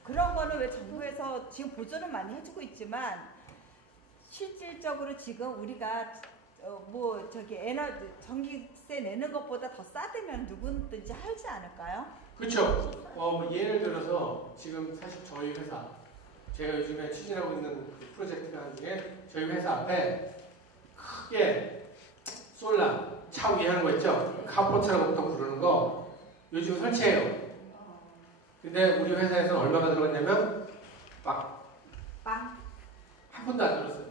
그런 거는 왜 정부에서 지금 보조는 많이 해주고 있지만 실질적으로 지금 우리가 전기세 내는 것보다 더 싸대면 누구든지 하지 않을까요? 그렇죠. 예를 들어서 지금 사실 저희 회사 제가 요즘에 추진하고 있는 그 프로젝트가 중에 저희 회사 앞에 크게 솔라 차 위에 하는 거 있죠? 카포트라고 보통 부르는 거 요즘 설치해요. 근데 우리 회사에서는 얼마가 들어갔냐면 한 푼도 안 들었어요.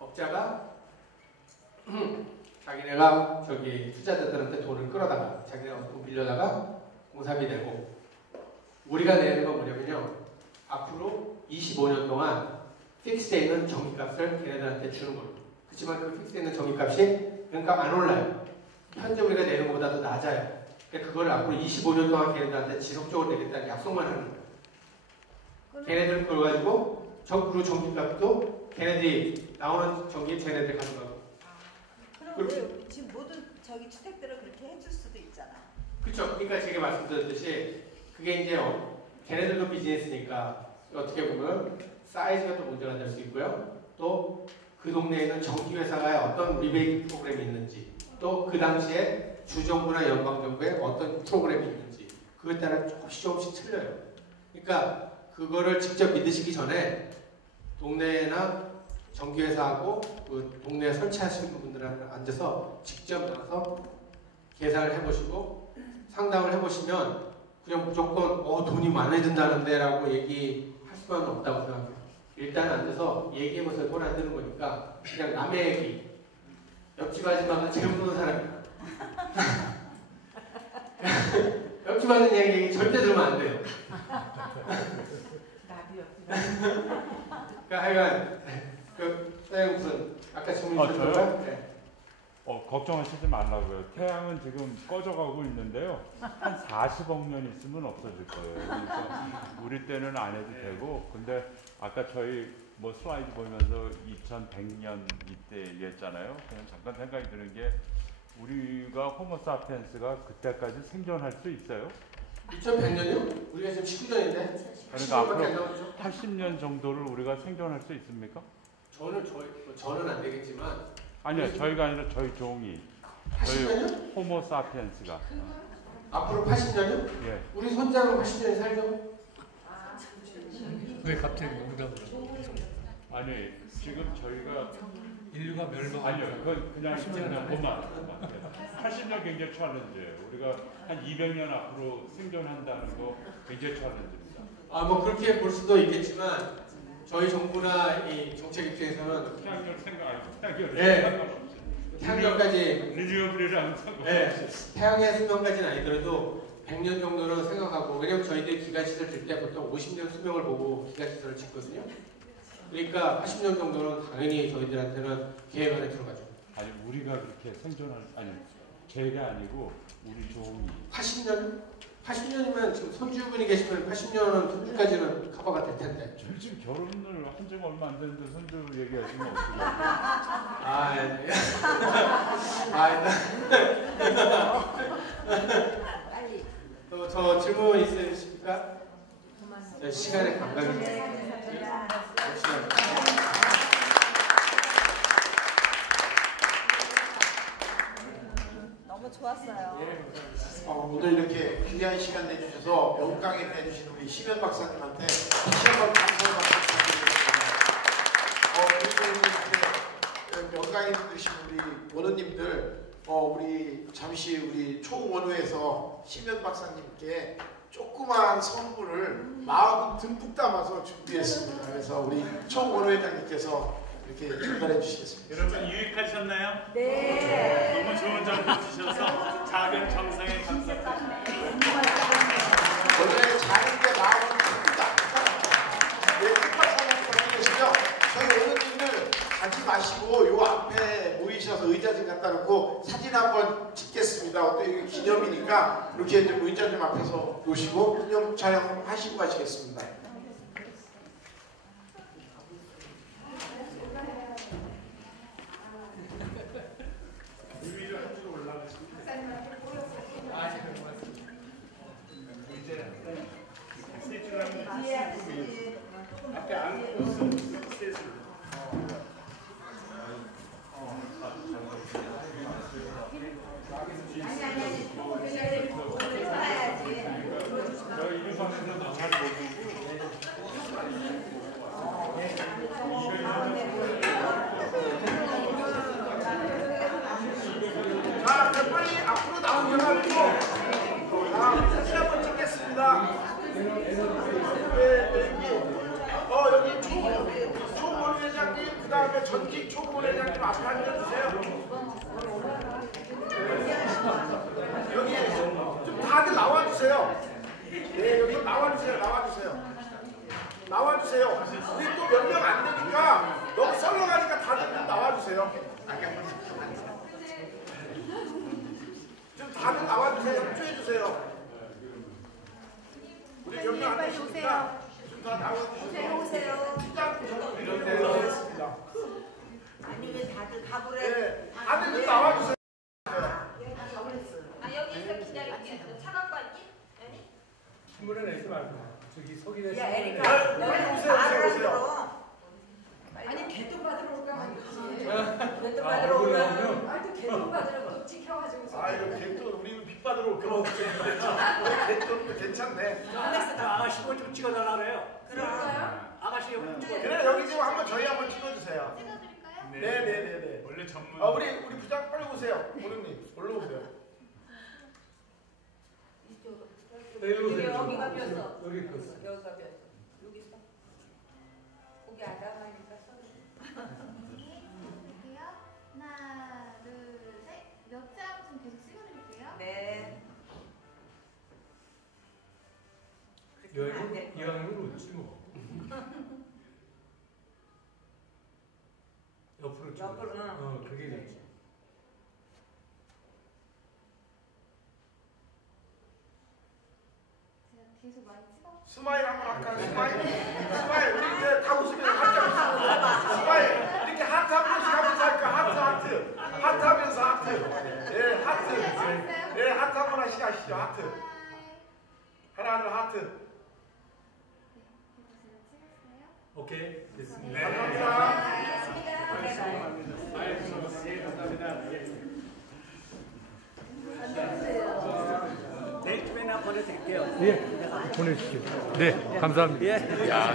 업자가 자기네가 저기 투자자들한테 돈을 끌어다가 자기네가 돈 빌려다가 공사비 내고 우리가 내는 건 뭐냐면요. 앞으로 25년 동안 픽스되어 있는 전기값을 걔네들한테 주는 거예요. 그렇지만 그 픽스되어 있는 전기값이 그러니까 안 올라요. 현재 우리가 내는 것보다 더 낮아요. 그러니까 그걸 앞으로 25년 동안 걔네들한테 지속적으로 내겠다는 약속만 하는 거예요. 걔네들 그걸 가지고 그리고 전기값도 걔네들이 나오는 전기 쟤네들 가져가고. 그럼 왜 지금 모든 주택들을 그렇게 해줄 수도 있잖아. 그렇죠. 그러니까 제가 말씀드렸듯이 그게 이제 걔네들도 비즈니스니까 어떻게 보면 사이즈가 또 문제가 될 수 있고요. 또 그 동네에는 전기회사가 어떤 리베이트 프로그램이 있는지 또 그 당시에 주정부나 연방정부에 어떤 프로그램이 있는지 그거에 따라 조금씩 틀려요. 그러니까 그거를 직접 믿으시기 전에 동네나 전기회사하고 그 동네에 설치하시는 분들한테 앉아서 직접 나가서 계산을 해보시고 상담을 해보시면 그냥 무조건 돈이 많이 든다는데 라고 얘기할 수는 없다고 생각해요. 일단 앉아서 얘기해보세요. 돈 안 드는 거니까 그냥 남의 얘기 옆집 아줌마가 제일 무서운 사람이야. 옆집 아줌마 얘기 절대 들으면 안 돼요. 그러니까 하여간 사장님 무슨 아까 질문 주셨던가요? 네. 걱정하시지 말라고요. 태양은 지금 꺼져가고 있는데요. 한 40억 년 있으면 없어질 거예요. 그러니까 우리 때는 안 해도 되고, 근데 아까 저희 슬라이드 보면서 2100년 이때 얘기했잖아요. 그냥 잠깐 생각이 드는 게 우리가 호모사피엔스가 그때까지 생존할 수 있어요? 2100년이요? 우리가 지금 19년인데? 그러니까 앞으로 80년 정도를 우리가 생존할 수 있습니까? 저는 안 되겠지만 아니요, 저희가 아니라 저희 종이. 80년이요? 호모사피엔스가. 앞으로 80년이요? 예. 우리 손자는 80년이 살죠? 왜 갑자기 농담을 하죠? 아니, 지금 저희가 인류가 멸망. 아니요, 그냥 80년 굉장히 챌린지예요. 우리가 한 200년 앞으로 생존한다는 거 굉장히 챌린지입니다. 그렇게 볼 수도 있겠지만 저희 정부나 이 정책 입장에서는 태양열까지 리뉴어블이랑 상관없이 태양의 수명까지는 아니더라도 100년 정도는 생각하고 왜냐면 저희들 기가시설 질 때 보통 50년 수명을 보고 기가시설을 짓거든요. 그러니까 80년 정도는 당연히 저희들한테는 계획 안에 들어가죠. 아니 우리가 그렇게 제가 아니고 우리 종이 80년이면 지금 손주분이 계시면 80년은 손주까지는 커버가 될 텐데. 저희 지금 결혼을 한 지가 얼마 안 됐는데 손주 얘기하시면 어떡해요? 빨리. 저 질문 있으십니까? 시간의 감각이 너무 좋았어요. 오늘 이렇게 귀한 시간 내주셔서 영광에 내주신 우리 심연 박사님한테 다시 한번 감사의 박수 부탁드리겠습니다. 그리고 영광에 내주신 우리 원우님들, 우리 잠시 우리 총원우에서 심연 박사님께 조그마한 선물을 마음 듬뿍 담아서 준비했습니다. 그래서 우리 총원우 회장님께서 이렇게 전달해 주시겠습니다. 여러분 유익하셨나요? 네. 너무 좋은 정보 주셔서 작은 정성에 감사합니다. 원래 자연의 마음은 큽니다. 네, 끝박사님 계시죠? 저희 어른님들 가지 마시고 요 앞에 모이셔서 의자 좀 갖다 놓고 사진 한번 찍겠습니다. 어떤 기념이니까 이렇게 이제 의자 좀 앞에서 놓으시고 기념 촬영하시고 가시겠습니다. 위로 한 줄 올라가시면 전직 초보회장님 앞에 앉아주세요. 여기 좀 다들 나와주세요. 네, 여기 나와주세요. 우리 또 몇 명 안 되니까 너무 썰렁하니까 다들 좀 나와주세요. 좀 다들 나와주세요. 협조해주세요. 우리 몇 명 안 되시니까 좀 다 나와주세요. 아니 왜 다들 가버려? 네, 다들 좀 나와주세요. 여기서 기다릴게요. 차갑고 왔니? 신문에 내지 말고 저기 소개해. 야 에리카 너희 말을 들어. 아니 개돈 받으러 올까? 또 아, 받으러 얼굴 오면 나오면? 아니 개돈 받으러 또 찍혀가지고. 아이고 개돈 우리는 빚 받으러 올까 봐 개돈도 괜찮네. 저 아가씨 좀 찍어달라 그래요. 그럴까요? 아가씨 좀 찍어. 그래 여기 지금 한번 저희 한번 찍어주세요. 찍어드릴까요? 네네네네. 원래 전문. 우리 부장 빨리 오세요. 보름님 올라오세요. 여기가 뼈서. 여기 폈어. 여기가 뼈서. 여기 있어. 거기 아담하니까 드릴게요. 하나, 둘, 셋. 몇 장 좀 계속 찍어드릴게요. 네. 이왕이면 웃지 뭐. 옆으로 찍어. 옆으로. 그게 좋지. 제가 계속 많이 찍어. 스마일 한번 할까요? 스마일 우리 이제 다 웃으면서 할게요. 스마일 이렇게 하트 한 번씩 하면서 할까? 하트 하면서 하트. 예 하트. 예 하트 한 번 하시죠. 하트. 하나는 하트. 제가 찍었어요. 오케이 됐습니다. 네, 맨날 보내드릴게요. 예, 보내주십시오. 네, 감사합니다. 예. 야,